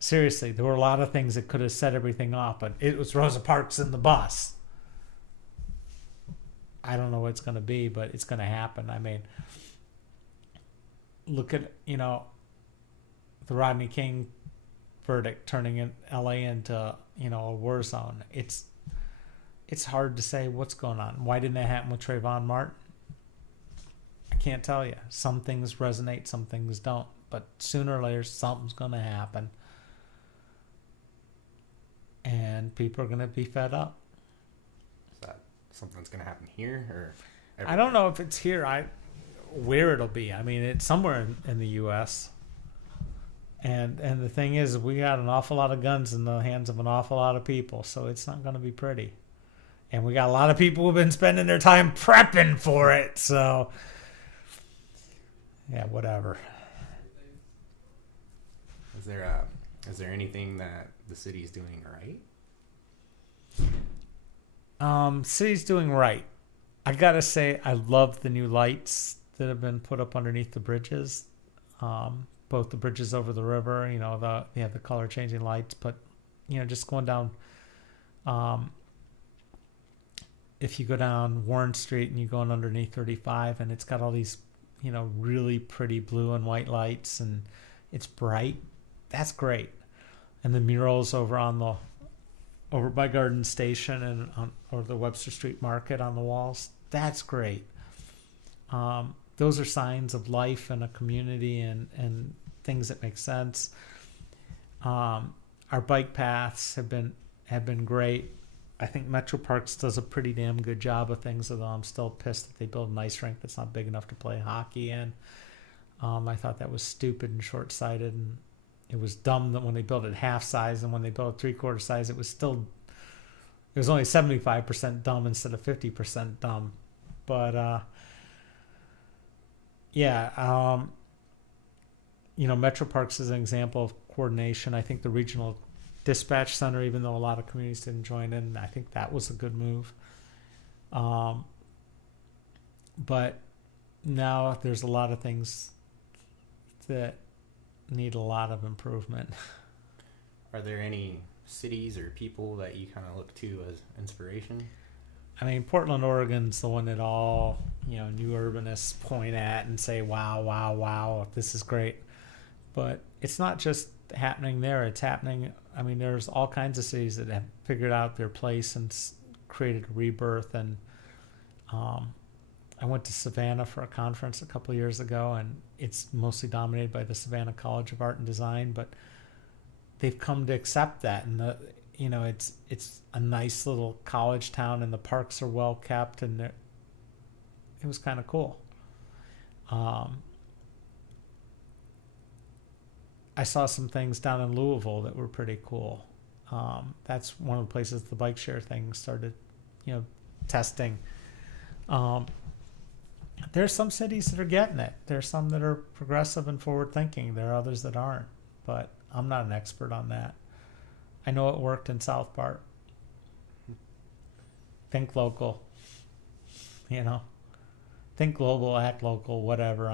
Seriously, there were a lot of things that could have set everything off, but it was Rosa Parks and the bus. I don't know what it's going to be, but it's going to happen. I mean, look at, the Rodney King verdict turning in LA into, a war zone. It's hard to say what's going on. Why didn't that happen with Trayvon Martin? I can't tell you. Some things resonate, some things don't. But sooner or later, something's going to happen. And people are going to be fed up. something's going to happen here or I don't know if it's here. Where it'll be. I mean, it's somewhere in the U.S. And the thing is, we got an awful lot of guns in the hands of an awful lot of people, so it's not going to be pretty. And we got a lot of people who've been spending their time prepping for it. So, yeah, whatever. Is there anything that the city's doing right? City's doing right. I gotta say, I love the new lights that have been put up underneath the bridges. Both the bridges over the river, they have the color changing lights, but just going down. If you go down Warren Street and you're going underneath 35, and it's got all these, really pretty blue and white lights, and it's bright. That's great. And the murals over by Garden Station and or the Webster Street Market on the walls. That's great. Those are signs of life in a community and things that make sense. Our bike paths have been great. I think Metro Parks does a pretty damn good job of things, although I'm still pissed that they build an ice rink that's not big enough to play hockey in. I thought that was stupid and short-sighted, and it was dumb that when they built it half size, and when they built it three-quarter size, it was only 75% dumb instead of 50% dumb. But Metro Parks is an example of coordination. I think the regional dispatch center, even though a lot of communities didn't join in, I think that was a good move. But now there's a lot of things that need a lot of improvement. Are there any cities or people that you kind of look to as inspiration? I mean, Portland, Oregon's the one that all, new urbanists point at and say, wow, wow, wow, this is great. But it's not just happening there. It's happening, there's all kinds of cities that have figured out their place and created a rebirth. And I went to Savannah for a conference a couple of years ago, and it's mostly dominated by the Savannah College of Art and Design, but they've come to accept that. And it's a nice little college town, and the parks are well kept, and it was kind of cool. I saw some things down in Louisville that were pretty cool. That's one of the places the bike share thing started, testing. There's some cities that are getting it. There's some that are progressive and forward thinking. There are others that aren't, but I'm not an expert on that. I know it worked in South Park. Think local, think global, act local, whatever.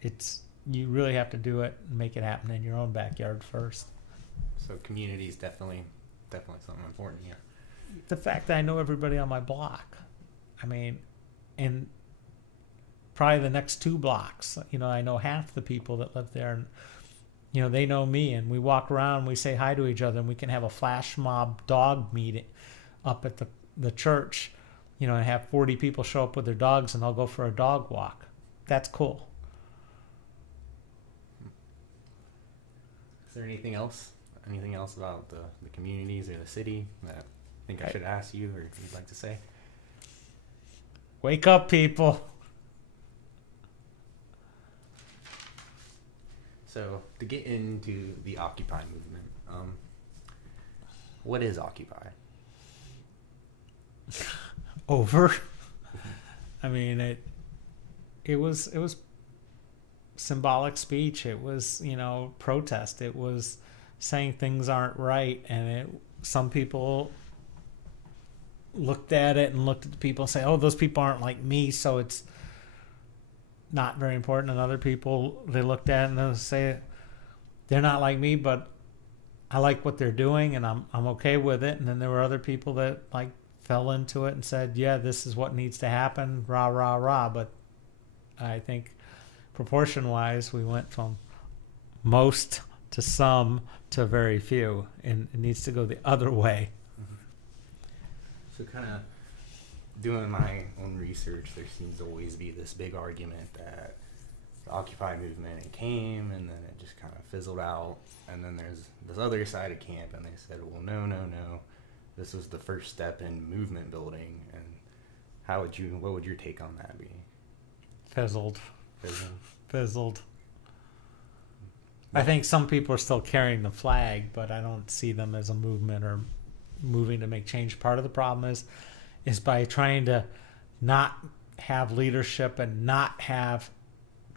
It's you really have to do it and make it happen in your own backyard first. So community is definitely something important here. The fact that I know everybody on my block, and probably the next 2 blocks, I know half the people that live there, and they know me, and we walk around, we say hi to each other, and we can have a flash mob dog meeting up at the church, and have 40 people show up with their dogs, and I'll go for a dog walk. That's cool. Is there anything else about the communities or the city that I think I should ask you or you'd like to say? Wake up, people. So to get into the Occupy movement, what is Occupy? Over. It was symbolic speech. It was, protest. It was saying things aren't right, and some people looked at it and looked at the people and say, oh, those people aren't like me, so it's not very important. And other people, they looked at it and they'll say, they're not like me, but I like what they're doing, and I'm okay with it. And then there were other people that fell into it and said, yeah, this is what needs to happen, rah, rah, rah. But I think proportion-wise, we went from most to some to very few, and it needs to go the other way. Mm-hmm. So kind of doing my own research, there seems to always be this big argument that the Occupy movement, it came and then it just kind of fizzled out, and then there's this other side of camp, and they said, well, no, this was the first step in movement building. And what would your take on that be? Fizzled. Fizzled? Fizzled. I think some people are still carrying the flag, but I don't see them as a movement or moving to make change. Part of the problem is by trying to not have leadership and not have,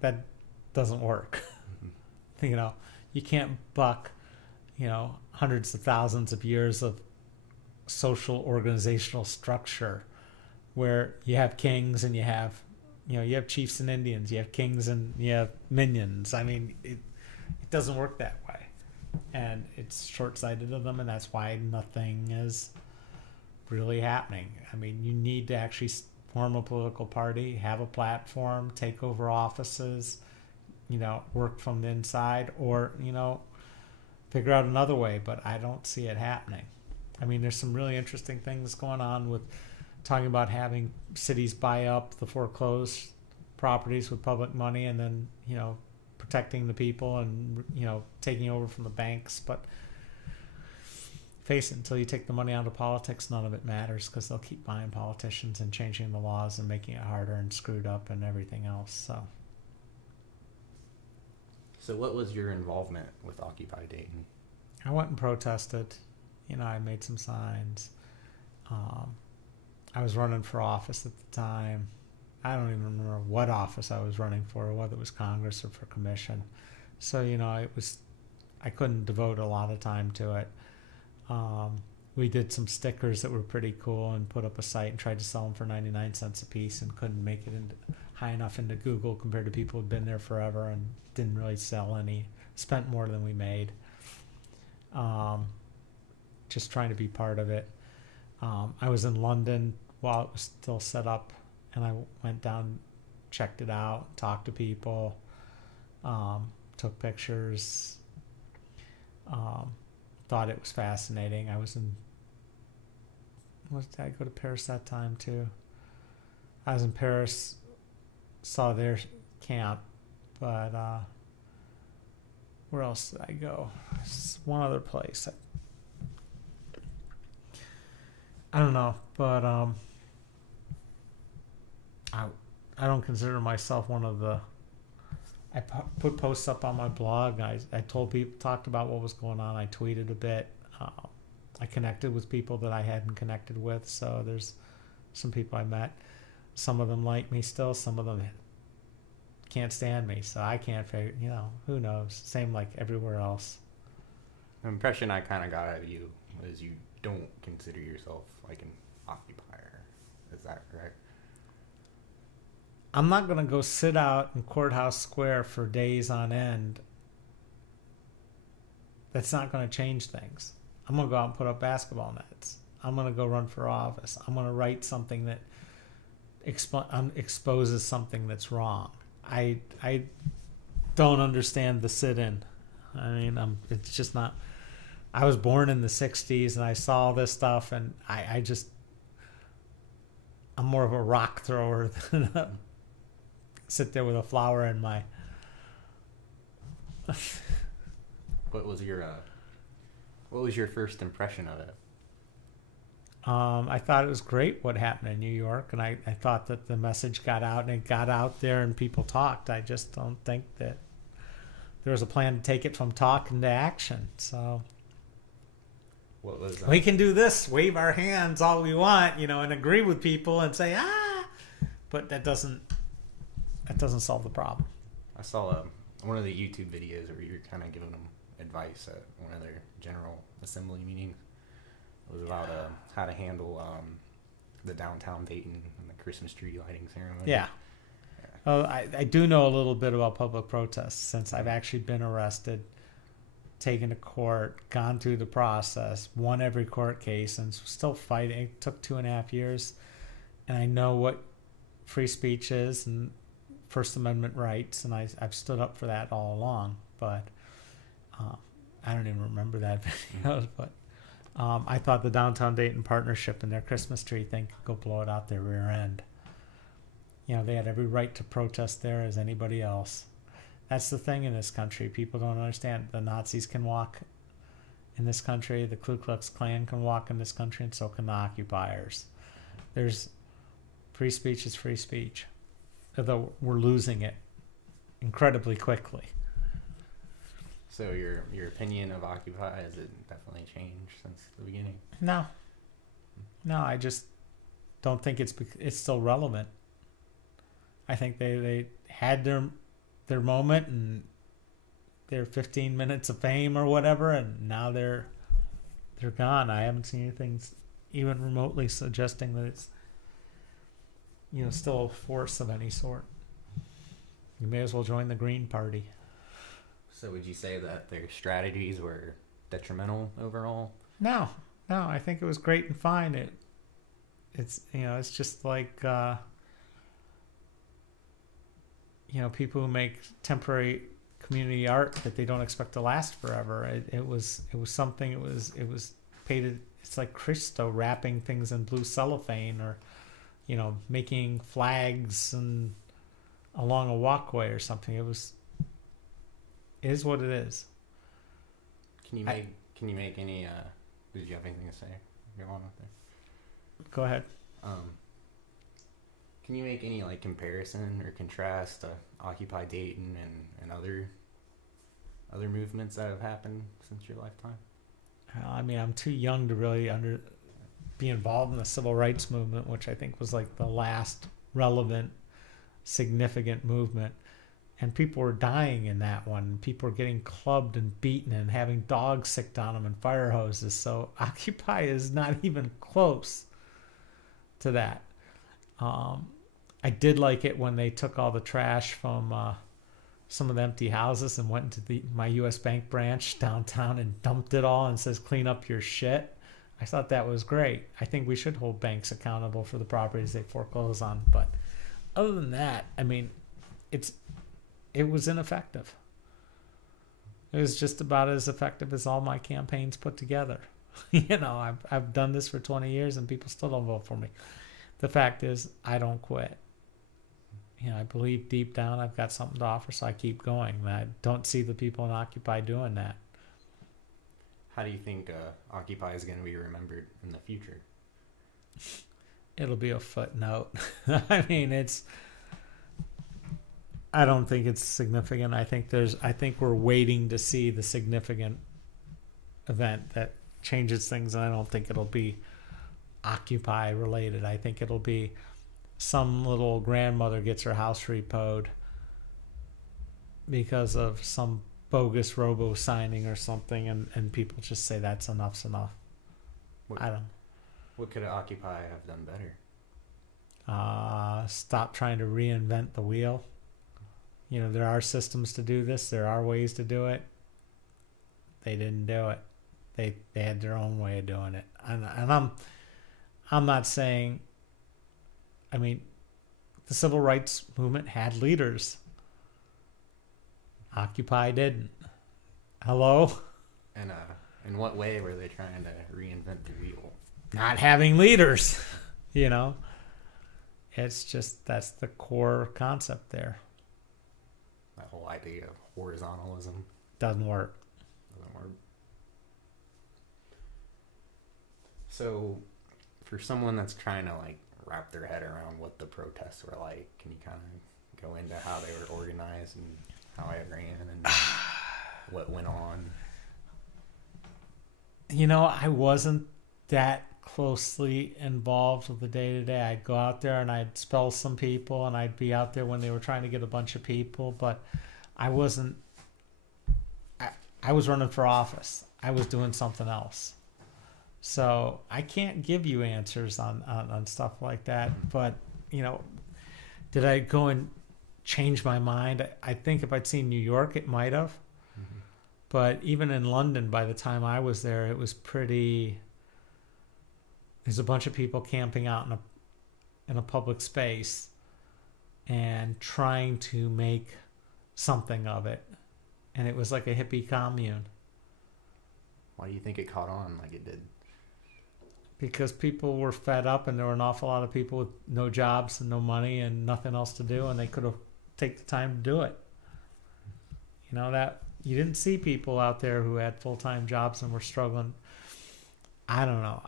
that doesn't work. Mm-hmm. You know, you can't buck, you know, hundreds of thousands of years of social organizational structure where you have kings and you have chiefs and Indians, you have kings and you have minions. I mean, it doesn't work that way, and it's short-sighted of them, and that's why nothing is really happening. I mean, you need to actually form a political party, have a platform, take over offices, you know, work from the inside, or, you know, figure out another way, but I don't see it happening. I mean, there's some really interesting things going on with talking about having cities buy up the foreclosed properties with public money and then, you know, protecting the people and, you know, taking over from the banks. But face it, until you take the money out of politics, none of it matters, because they'll keep buying politicians and changing the laws and making it harder and screwed up and everything else. So what was your involvement with Occupy Dayton? I went and protested. You know, I made some signs. I was running for office at the time. I don't even remember what office I was running for, whether it was Congress or for commission. So, you know, I couldn't devote a lot of time to it. We did some stickers that were pretty cool and put up a site and tried to sell them for 99 cents a piece and couldn't make it high enough into Google compared to people who'd been there forever and didn't really sell any, spent more than we made. Just trying to be part of it. I was in London while it was still set up, and I went down, checked it out, talked to people, took pictures, thought it was fascinating. Did I go to Paris that time too? I was in Paris, saw their camp, but where else did I go? One other place. I don't know, but I don't consider myself one of the. I put posts up on my blog. I told people, talked about what was going on. I tweeted a bit. I connected with people that I hadn't connected with. So there's some people I met. Some of them like me still. Some of them can't stand me. So I can't figure. You know, who knows? Same like everywhere else. The impression I kind of got out of you was you don't consider yourself like an occupier. Is that correct? I'm not going to go sit out in Courthouse Square for days on end. That's not going to change things. I'm going to go out and put up basketball nets. I'm going to go run for office. I'm going to write something that exposes something that's wrong. I don't understand the sit-in. I mean, it's just not. I was born in the 60s and I saw this stuff, and I'm more of a rock thrower than sit there with a flower in my. What was your first impression of it? I thought it was great what happened in New York, and I thought that the message got out, and it got out there and people talked. I just don't think that there was a plan to take it from talk into action. So what was we can do this, wave our hands all we want, you know, and agree with people and say, but that doesn't solve the problem. I saw one of the YouTube videos where you were kind of giving them advice at one of their General Assembly meetings. It was about how to handle the downtown Dayton and the Christmas tree lighting ceremony. Yeah. Well, I do know a little bit about public protests since I've actually been arrested, taken to court, gone through the process, won every court case, and still fighting. It took 2.5 years, and I know what free speech is and First Amendment rights, and I've stood up for that all along. But I don't even remember that video. But I thought the Downtown Dayton Partnership and their Christmas tree thing could go blow it out their rear end. You know, they had every right to protest there as anybody else. That's the thing in this country. People don't understand. The Nazis can walk in this country. The Ku Klux Klan can walk in this country, and so can the occupiers. There's free speech is free speech, although we're losing it incredibly quickly. So your opinion of Occupy, has it definitely changed since the beginning? No, I just don't think it's still relevant. I think they had their moment and their 15 minutes of fame or whatever, and now they're gone. I haven't seen anything even remotely suggesting that it's still a force of any sort. You may as well join the Green Party. So would you say that their strategies were detrimental overall? No, I think it was great and fine. It's just like people who make temporary community art that they don't expect to last forever. It was something. It was painted. It's like Christo wrapping things in blue cellophane, or making flags and along a walkway or something. It is what it is. Can you make any? Did you have anything to say? Go on with there. Go ahead. Can you make any comparison or contrast to Occupy Dayton and other movements that have happened since your lifetime? I mean, I'm too young to really be involved in the civil rights movement, which I think was the last relevant, significant movement. And people were dying in that one. People were getting clubbed and beaten and having dogs sicked on them and fire hoses. So Occupy is not even close to that. I did like it when they took all the trash from some of the empty houses and went into my U.S. Bank branch downtown and dumped it all and says, clean up your shit. I thought that was great. I think we should hold banks accountable for the properties they foreclose on. But other than that, I mean, it was ineffective. It was just about as effective as all my campaigns put together. I've done this for 20 years and people still don't vote for me. The fact is, I don't quit. I believe deep down I've got something to offer, so I keep going. And I don't see the people in Occupy doing that. How do you think Occupy is going to be remembered in the future? It'll be a footnote. I mean, I don't think it's significant. I think we're waiting to see the significant event that changes things, and I don't think it'll be Occupy related. I think it'll be some little grandmother gets her house repoed because of some bogus robo signing or something, and people just say that's enough's enough. What could Occupy have done better? Stop trying to reinvent the wheel. There are systems to do this. There are ways to do it. They didn't do it. They had their own way of doing it. And I'm not saying, I mean, the civil rights movement had leaders. Occupy didn't. Hello? And in what way were they trying to reinvent the wheel? Not having leaders. It's just, that's the core concept there. That whole idea of horizontalism doesn't work. So for someone that's trying to wrap their head around what the protests were like, can you kind of go into how they were organized and how it ran and what went on? I wasn't that closely involved with the day-to-day. I'd go out there and I'd spell some people, and I'd be out there when they were trying to get a bunch of people, but I wasn't. I was running for office. I was doing something else. So I can't give you answers on stuff like that. But, did I go and change my mind? I think if I'd seen New York, it might have. Mm-hmm. But even in London, by the time I was there, it was pretty... There's a bunch of people camping out in a public space and trying to make something of it. And it was like a hippie commune. Why do you think it caught on like it did? Because people were fed up, and there were an awful lot of people with no jobs and no money and nothing else to do, and they could have taken the time to do it. You didn't see people out there who had full-time jobs and were struggling. I don't know.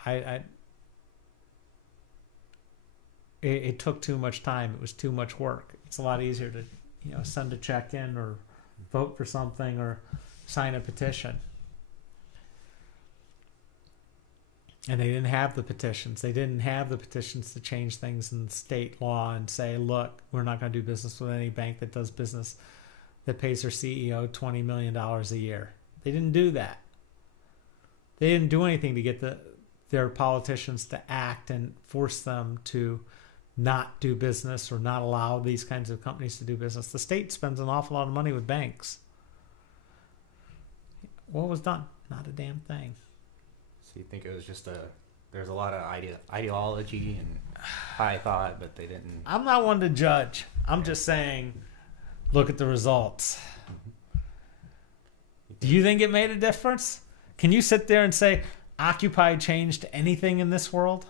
It took too much time. It was too much work. It's a lot easier to, send a check in or vote for something or sign a petition. And they didn't have the petitions. They didn't have the petitions to change things in state law and say, look, we're not going to do business with any bank that does business that pays their CEO $20 million a year. They didn't do that. They didn't do anything to get their politicians to act and force them to not do business or not allow these kinds of companies to do business. The state spends an awful lot of money with banks. What was done? Not a damn thing. So you think it was just there's a lot of ideology and high thought, but they didn't. I'm not one to judge. I'm just saying, look at the results. Do you think it made a difference? Can you sit there and say Occupy changed anything in this world?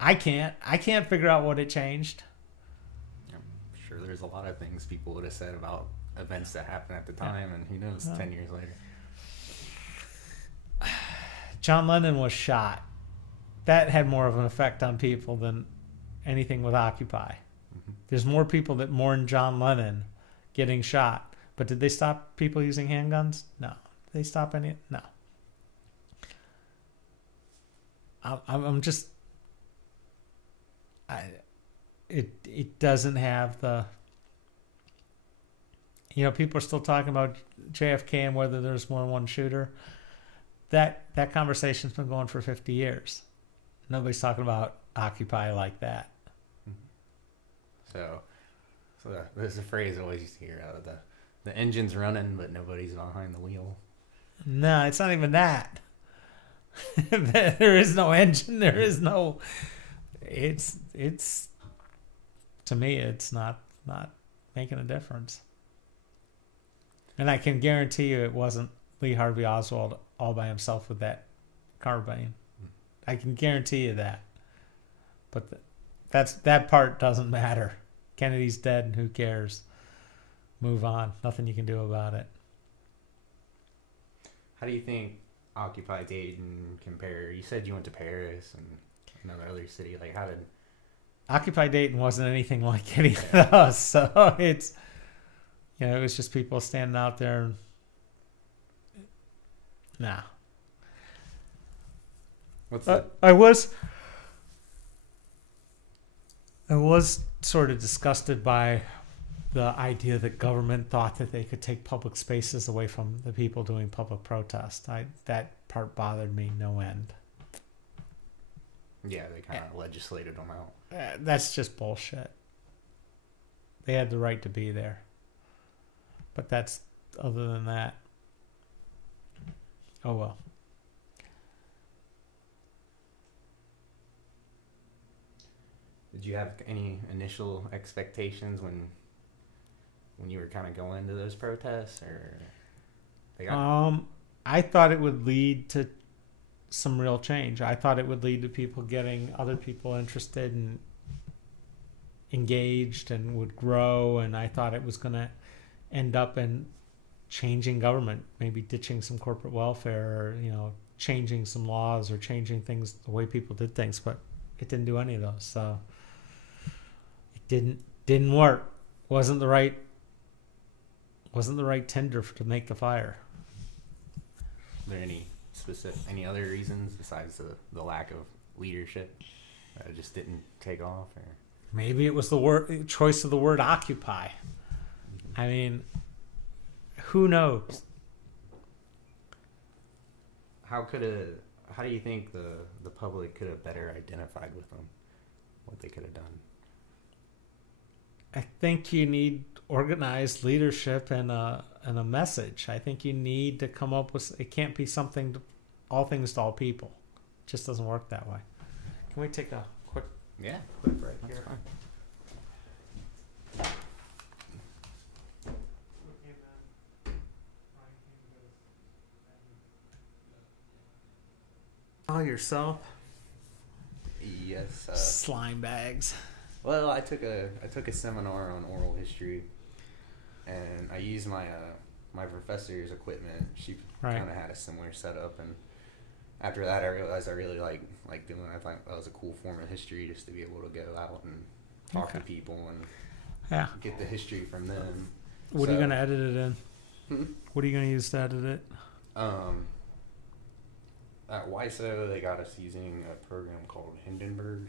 I can't. I can't figure out what it changed. I'm sure there's a lot of things people would have said about events that happened at the time, and who knows, 10 years later. John Lennon was shot. That had more of an effect on people than anything with Occupy. Mm-hmm. There's more people that mourn John Lennon getting shot. But did they stop people using handguns? No. Did they stop any? No. I'm just... It doesn't have the... people are still talking about JFK and whether there's more than one shooter. That conversation's been going for 50 years. Nobody's talking about Occupy like that. So there's a phrase I always used to hear out of the engine's running, but nobody's behind the wheel. No, it's not even that. There is no engine. There is no... It's to me, it's not making a difference. And I can guarantee you it wasn't Lee Harvey Oswald all by himself with that carbine. I can guarantee you that. But that part doesn't matter. Kennedy's dead, and who cares? Move on. Nothing you can do about it. How do you think Occupy Dayton compare? You said you went to Paris and another other city. Like, how did... Occupy Dayton wasn't anything like anything else. So it's... it was just people standing out there and... Nah. What's that? I was sort of disgusted by the idea that government thought that they could take public spaces away from the people doing public protest. That part bothered me no end. Yeah, they kind of legislated them out. That's just bullshit. They had the right to be there. But that's, other than that, oh well. Did you have any initial expectations when you were kind of going into those protests, or I thought it would lead to some real change. I thought it would lead to people getting other people interested and engaged and would grow, and I thought it was going to end up in changing government, maybe ditching some corporate welfare, or changing some laws or changing things, the way people did things, but it didn't do any of those. So it didn't work. Wasn't the right tinder to make the fire. Are there any other reasons besides the lack of leadership that it just didn't take off? Or maybe it was the choice of the word occupy. I mean, who knows? How do you think the public could have better identified with them, what they could have done? I think you need organized leadership and a message. I think you need to come up with... It can't be something all things to all people. It just doesn't work that way. Can we take a quick... Yeah, quick break here. Oh, yourself? Yes. Slime bags. Well, I took a seminar on oral history, and I used my my professor's equipment. She Right. kind of had a similar setup, and after that, I realized I really like doing it. I thought that was a cool form of history, just to be able to go out and talk to people and Yeah. get the history from them. What are you going to edit it in? Hmm? What are you going to use to edit it? At WISO, they got us using a program called Hindenburg,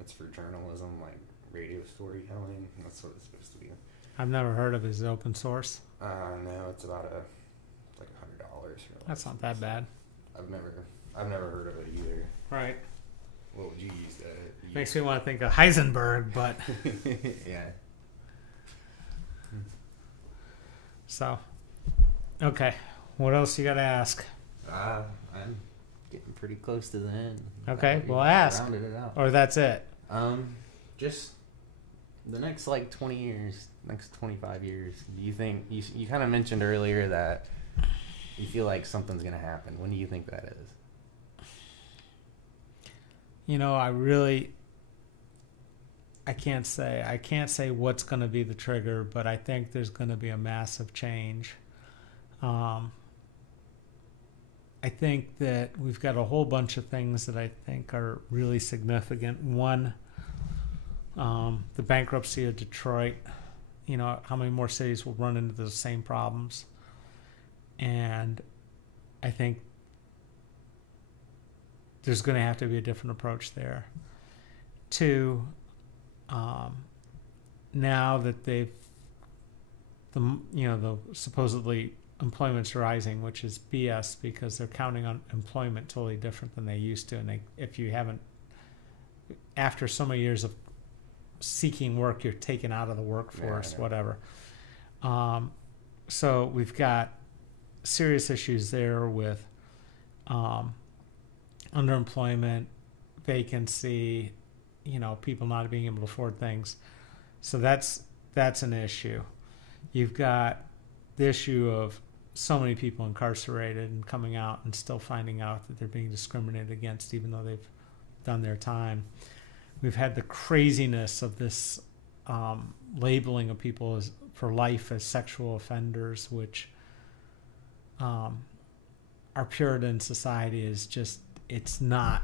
it's for journalism, like radio storytelling. That's what it's supposed to be. I've never heard of it. Is it open source? No, it's like $100 for That's not that bad. I've never heard of it either. Right. What would you use that? Makes me want to think of Heisenberg, but yeah. so okay. What else you got to ask? I'm getting pretty close to the end. Okay, well ask. Rounded it out. Or that's it. Just the next 20 years, next 25 years. Do you think you kind of mentioned earlier that you feel like something's gonna happen? When do you think that is? I can't say what's going to be the trigger, but I think there's going to be a massive change. I think that we've got a whole bunch of things that I think are really significant. One, the bankruptcy of Detroit. How many more cities will run into the same problems? And I think there's going to have to be a different approach there. Two, now that the supposedly employment's rising, which is BS because they're counting on employment totally different than they used to. And if you haven't, after so many years of seeking work, you're taken out of the workforce, whatever. So we've got serious issues there with underemployment, vacancy, people not being able to afford things. So that's an issue. You've got the issue of so many people incarcerated and coming out and still finding out that they're being discriminated against even though they've done their time. We've had the craziness of this labeling of people for life as sexual offenders, which our Puritan society is just, it's not.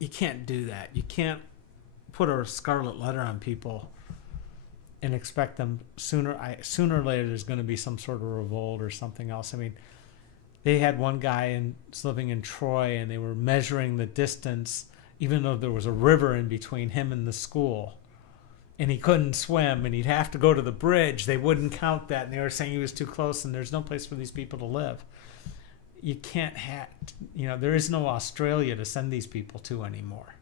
You can't do that. You can't put a scarlet letter on people and expect them sooner or later there's going to be some sort of revolt or something else. I mean, they had one guy living in Troy, and they were measuring the distance, even though there was a river in between him and the school, and he couldn't swim, and he'd have to go to the bridge. They wouldn't count that, and they were saying he was too close, and there's no place for these people to live. You can't there is no Australia to send these people to anymore.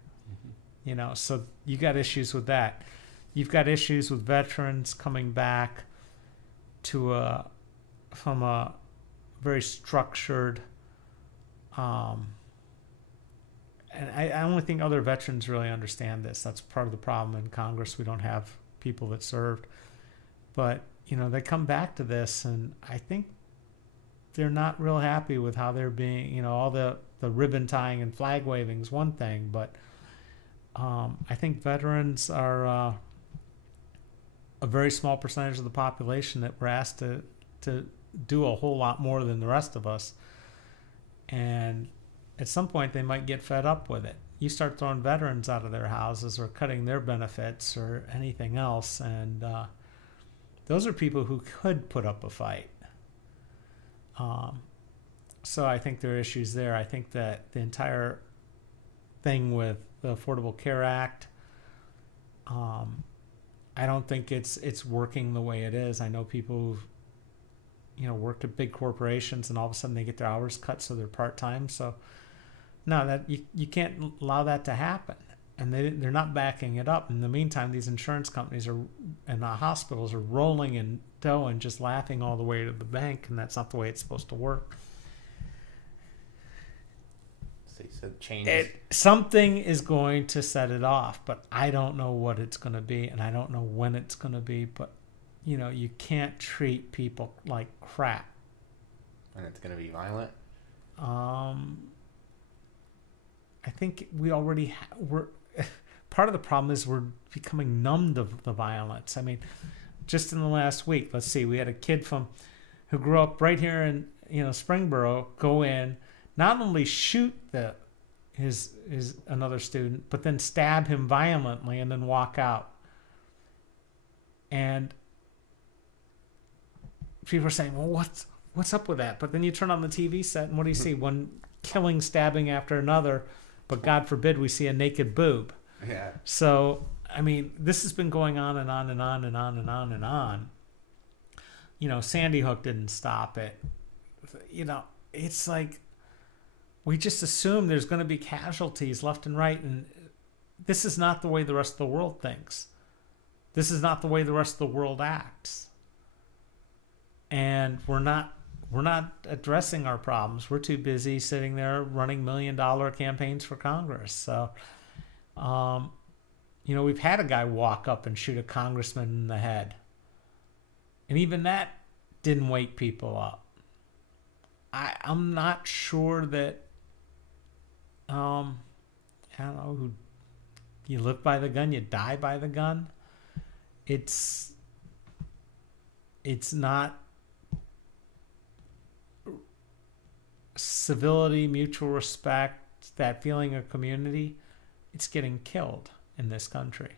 Mm-hmm. So you got issues with that. You've got issues with veterans coming back from a very structured, and I only think other veterans really understand this. That's part of the problem in Congress. We don't have people that served, but they come back to this, and I think they're not real happy with how they're being. All the ribbon tying and flag waving is one thing, but I think veterans are a very small percentage of the population that we're asked to do a whole lot more than the rest of us. And at some point, they might get fed up with it. You start throwing veterans out of their houses or cutting their benefits or anything else, and those are people who could put up a fight. So I think there are issues there. I think that the entire thing with the Affordable Care Act, I don't think it's working the way it is. I know people who've worked at big corporations, and all of a sudden they get their hours cut so they're part-time. So no, that you can't allow that to happen, and they're not backing it up. In the meantime, these insurance companies and the hospitals are rolling in dough and just laughing all the way to the bank, and that's not the way it's supposed to work. So you said changes. Something is going to set it off, but I don't know what it's going to be, and I don't know when it's going to be. But you can't treat people like crap. And it's going to be violent. I think we already we're part of the problem is we're becoming numb to the violence. I mean, just in the last week, let's see, we had a kid who grew up right here in Springboro go in, not only shoot his another student, but then stab him violently and then walk out. And people are saying, well, what's up with that? But then you turn on the TV set and what do you see? One killing, stabbing after another, but God forbid we see a naked boob. Yeah. So, I mean, this has been going on and on and on and on and on and on. Sandy Hook didn't stop it. It's like we just assume there's going to be casualties left and right, and this is not the way the rest of the world thinks. This is not the way the rest of the world acts. And we're not addressing our problems. We're too busy sitting there running $1 million campaigns for Congress. So, we've had a guy walk up and shoot a congressman in the head. And even that didn't wake people up. I'm not sure that, I don't know, you live by the gun, you die by the gun. It's not civility, mutual respect, that feeling of community. It's getting killed in this country.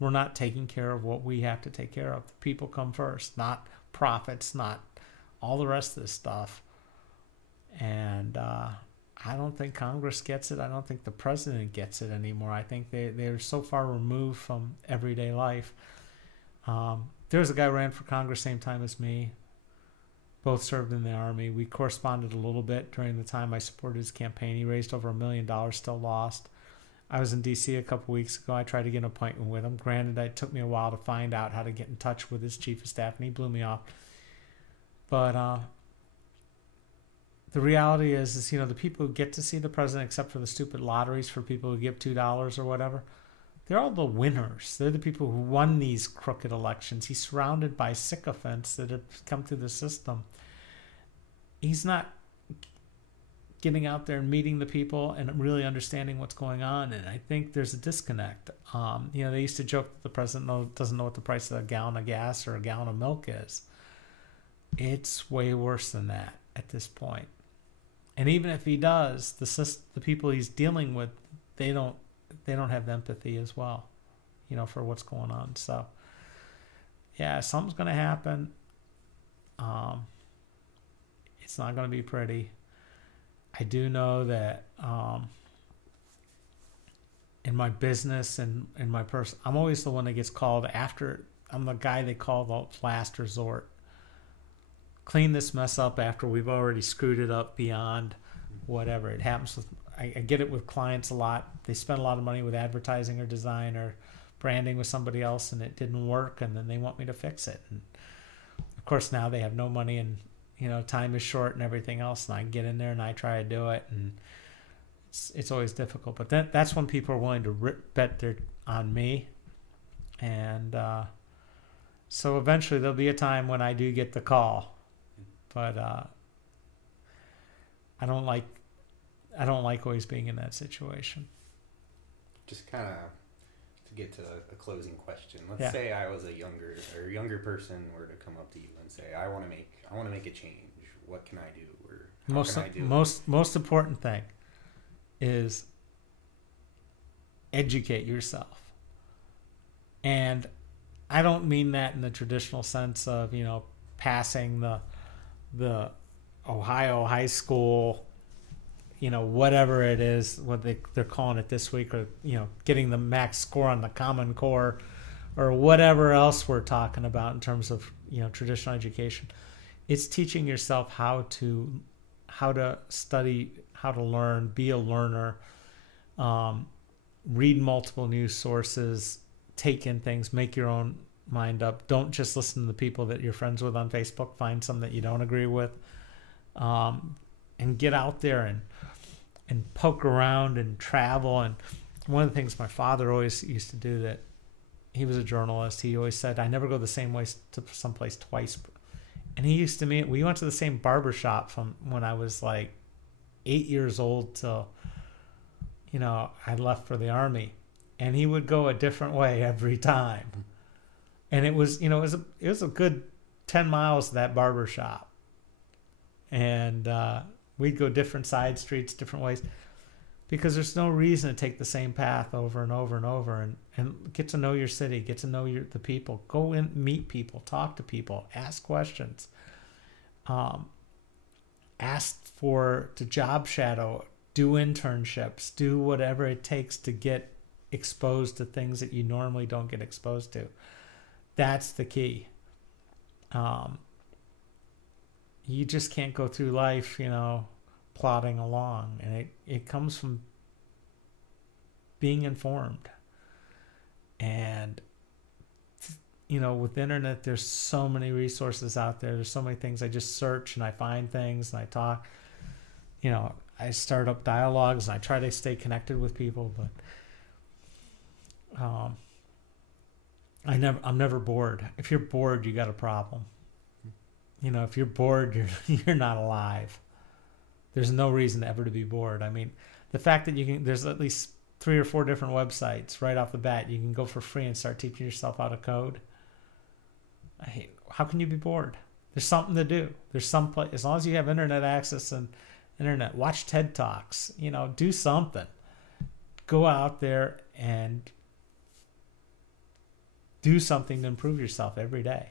We're not taking care of what we have to take care of. The people come first, not profits, not all the rest of this stuff. And I don't think Congress gets it. I don't think the president gets it anymore. I think they're so far removed from everyday life. There's a guy who ran for Congress same time as me. Both served in the Army. We corresponded a little bit during the time I supported his campaign. He raised over $1 million, still lost. I was in D.C. a couple weeks ago. I tried to get an appointment with him. Granted, it took me a while to find out how to get in touch with his chief of staff, and he blew me off. But the reality is the people who get to see the president, except for the stupid lotteries for people who give $2 or whatever, they're all the winners. They're the people who won these crooked elections. He's surrounded by sycophants that have come through the system. He's not getting out there and meeting the people and really understanding what's going on. And I think there's a disconnect. They used to joke that the president doesn't know what the price of a gallon of gas or a gallon of milk is. It's way worse than that at this point. And even if he does, the people he's dealing with, they don't have empathy as well, for what's going on. So, yeah, something's going to happen. It's not going to be pretty. I do know that in my business and in my person, I'm always the one that gets called after. I'm the guy they call the last resort. Clean this mess up after we've already screwed it up beyond whatever. It happens with, I get it with clients a lot. They spend a lot of money with advertising or design or branding with somebody else and it didn't work, and then they want me to fix it. And of course now they have no money and time is short and everything else, and I get in there and I try to do it, and it's always difficult. But that's when people are willing to bet on me. And so eventually there'll be a time when I do get the call. But I don't like always being in that situation. Just kind of to get to a closing question. Let's say I was a younger person were to come up to you and say, I want to make a change. What can I do? Or how can I do it? Most important thing is educate yourself. And I don't mean that in the traditional sense of, passing the Ohio high school, whatever it is, what they're calling it this week, or, getting the max score on the Common Core or whatever else we're talking about in terms of, traditional education. It's teaching yourself how to study, how to learn, be a learner, read multiple news sources, take in things, make your own mind up. Don't just listen to the people that you're friends with on Facebook. Find some that you don't agree with, and get out there and poke around and travel. And one of the things my father always used to do, that he was a journalist, he always said, I never go the same way to someplace twice. And he used to meet, we went to the same barbershop from when I was like 8 years old till, I left for the Army. And he would go a different way every time. And it was, it was a good 10 miles to that barber shop. And we'd go different side streets, different ways, because there's no reason to take the same path over and over and over, and get to know your city, get to know the people, go in, meet people, talk to people, ask questions, ask to job shadow, do internships, do whatever it takes to get exposed to things that you normally don't get exposed to. That's the key. You just can't go through life, plodding along. And it comes from being informed. And, with the internet, there's so many resources out there. There's so many things. I just search and I find things and I talk. I start up dialogues and I try to stay connected with people. But I'm never bored. If you're bored, you got a problem. If you're bored, you're not alive. There's no reason ever to be bored. I mean, the fact that there's at least 3 or 4 different websites right off the bat you can go for free and start teaching yourself how to code. How can you be bored? There's something to do. There's some place, as long as you have internet access and internet, watch TED Talks, do something. Go out there and do something to improve yourself every day.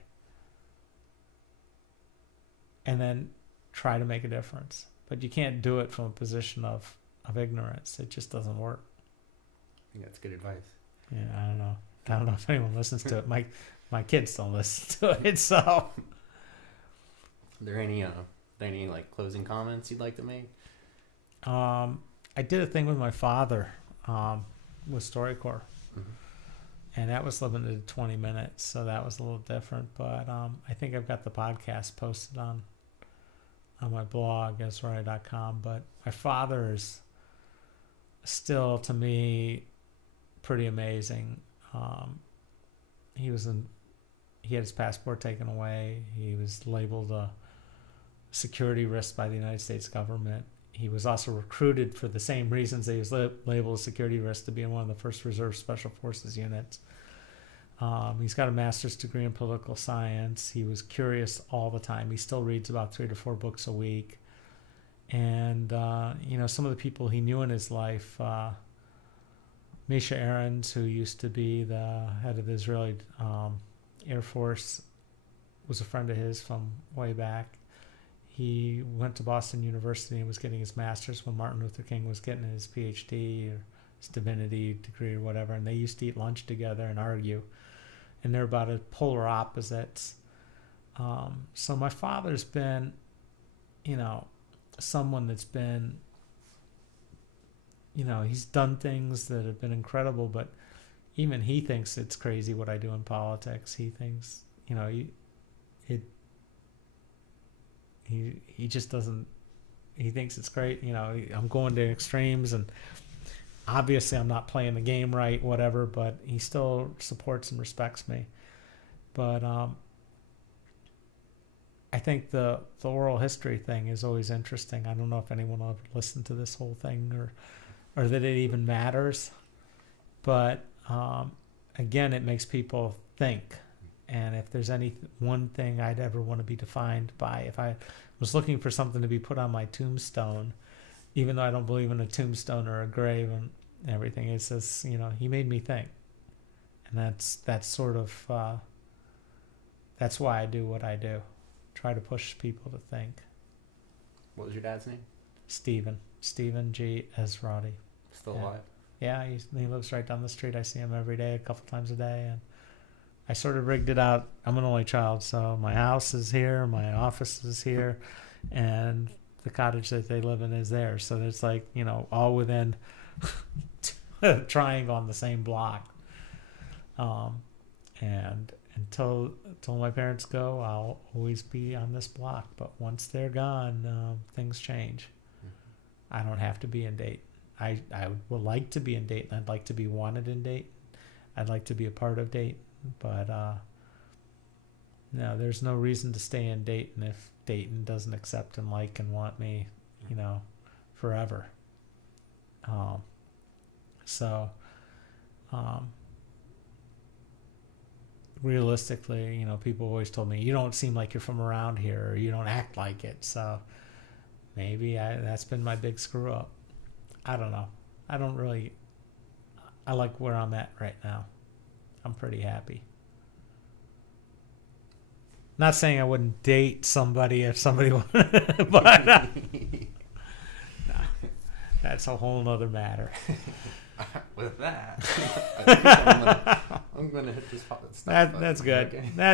And then try to make a difference. But you can't do it from a position of ignorance. It just doesn't work. I think that's good advice. Yeah, I don't know if anyone listens to it. My kids don't listen to it, so. Are there any like closing comments you'd like to make? I did a thing with my father with StoryCorps. Mm-hmm. And that was limited to 20 minutes, so that was a little different. But I think I've got the podcast posted on my blog, Esrati.com. But my father is still, to me, pretty amazing. He had his passport taken away. He was labeled a security risk by the United States government. He was also recruited for the same reasons that he was labeled a security risk, to be in one of the first Reserve Special Forces units. He's got a master's degree in political science. He was curious all the time. He still reads about 3 to 4 books a week. And, some of the people he knew in his life, Misha Ahrens, who used to be the head of the Israeli Air Force, was a friend of his from way back. He went to Boston University and was getting his master's when Martin Luther King was getting his PhD or his divinity degree or whatever, and they used to eat lunch together and argue. And they're about polar opposites. So my father's been, someone that's been, he's done things that have been incredible, but even he thinks it's crazy what I do in politics. He thinks, he just doesn't, he thinks it's great. I'm going to extremes, and obviously I'm not playing the game right, whatever, but he still supports and respects me. But I think the oral history thing is always interesting. I don't know if anyone will ever listen to this whole thing or that it even matters. But again, it makes people think. And if there's one thing I'd ever want to be defined by, if I was looking for something to be put on my tombstone, even though I don't believe in a tombstone or a grave and everything, it says, he made me think. And that's sort of, that's why I do what I do. Try to push people to think. What was your dad's name? Stephen G. Esrati. Still alive? Yeah, he lives right down the street. I see him every day, a couple times a day, and I sort of rigged it out. I'm an only child, so my house is here, my office is here, and the cottage that they live in is there. So it's like, all within a triangle on the same block. And until my parents go, I'll always be on this block. But once they're gone, things change. I don't have to be in Dayton. I would like to be in Dayton. I'd like to be wanted in Dayton. I'd like to be a part of Dayton. But no, there's no reason to stay in Dayton if Dayton doesn't accept and like and want me, forever. realistically, people always told me, you don't seem like you're from around here, or you don't act like it. So maybe that's been my big screw up. I don't know. I like where I'm at right now. I'm pretty happy. Not saying I wouldn't date somebody if somebody wanted, but nah, that's a whole nother matter. With that, I think I'm gonna hit this stop button. That's good. Okay? That's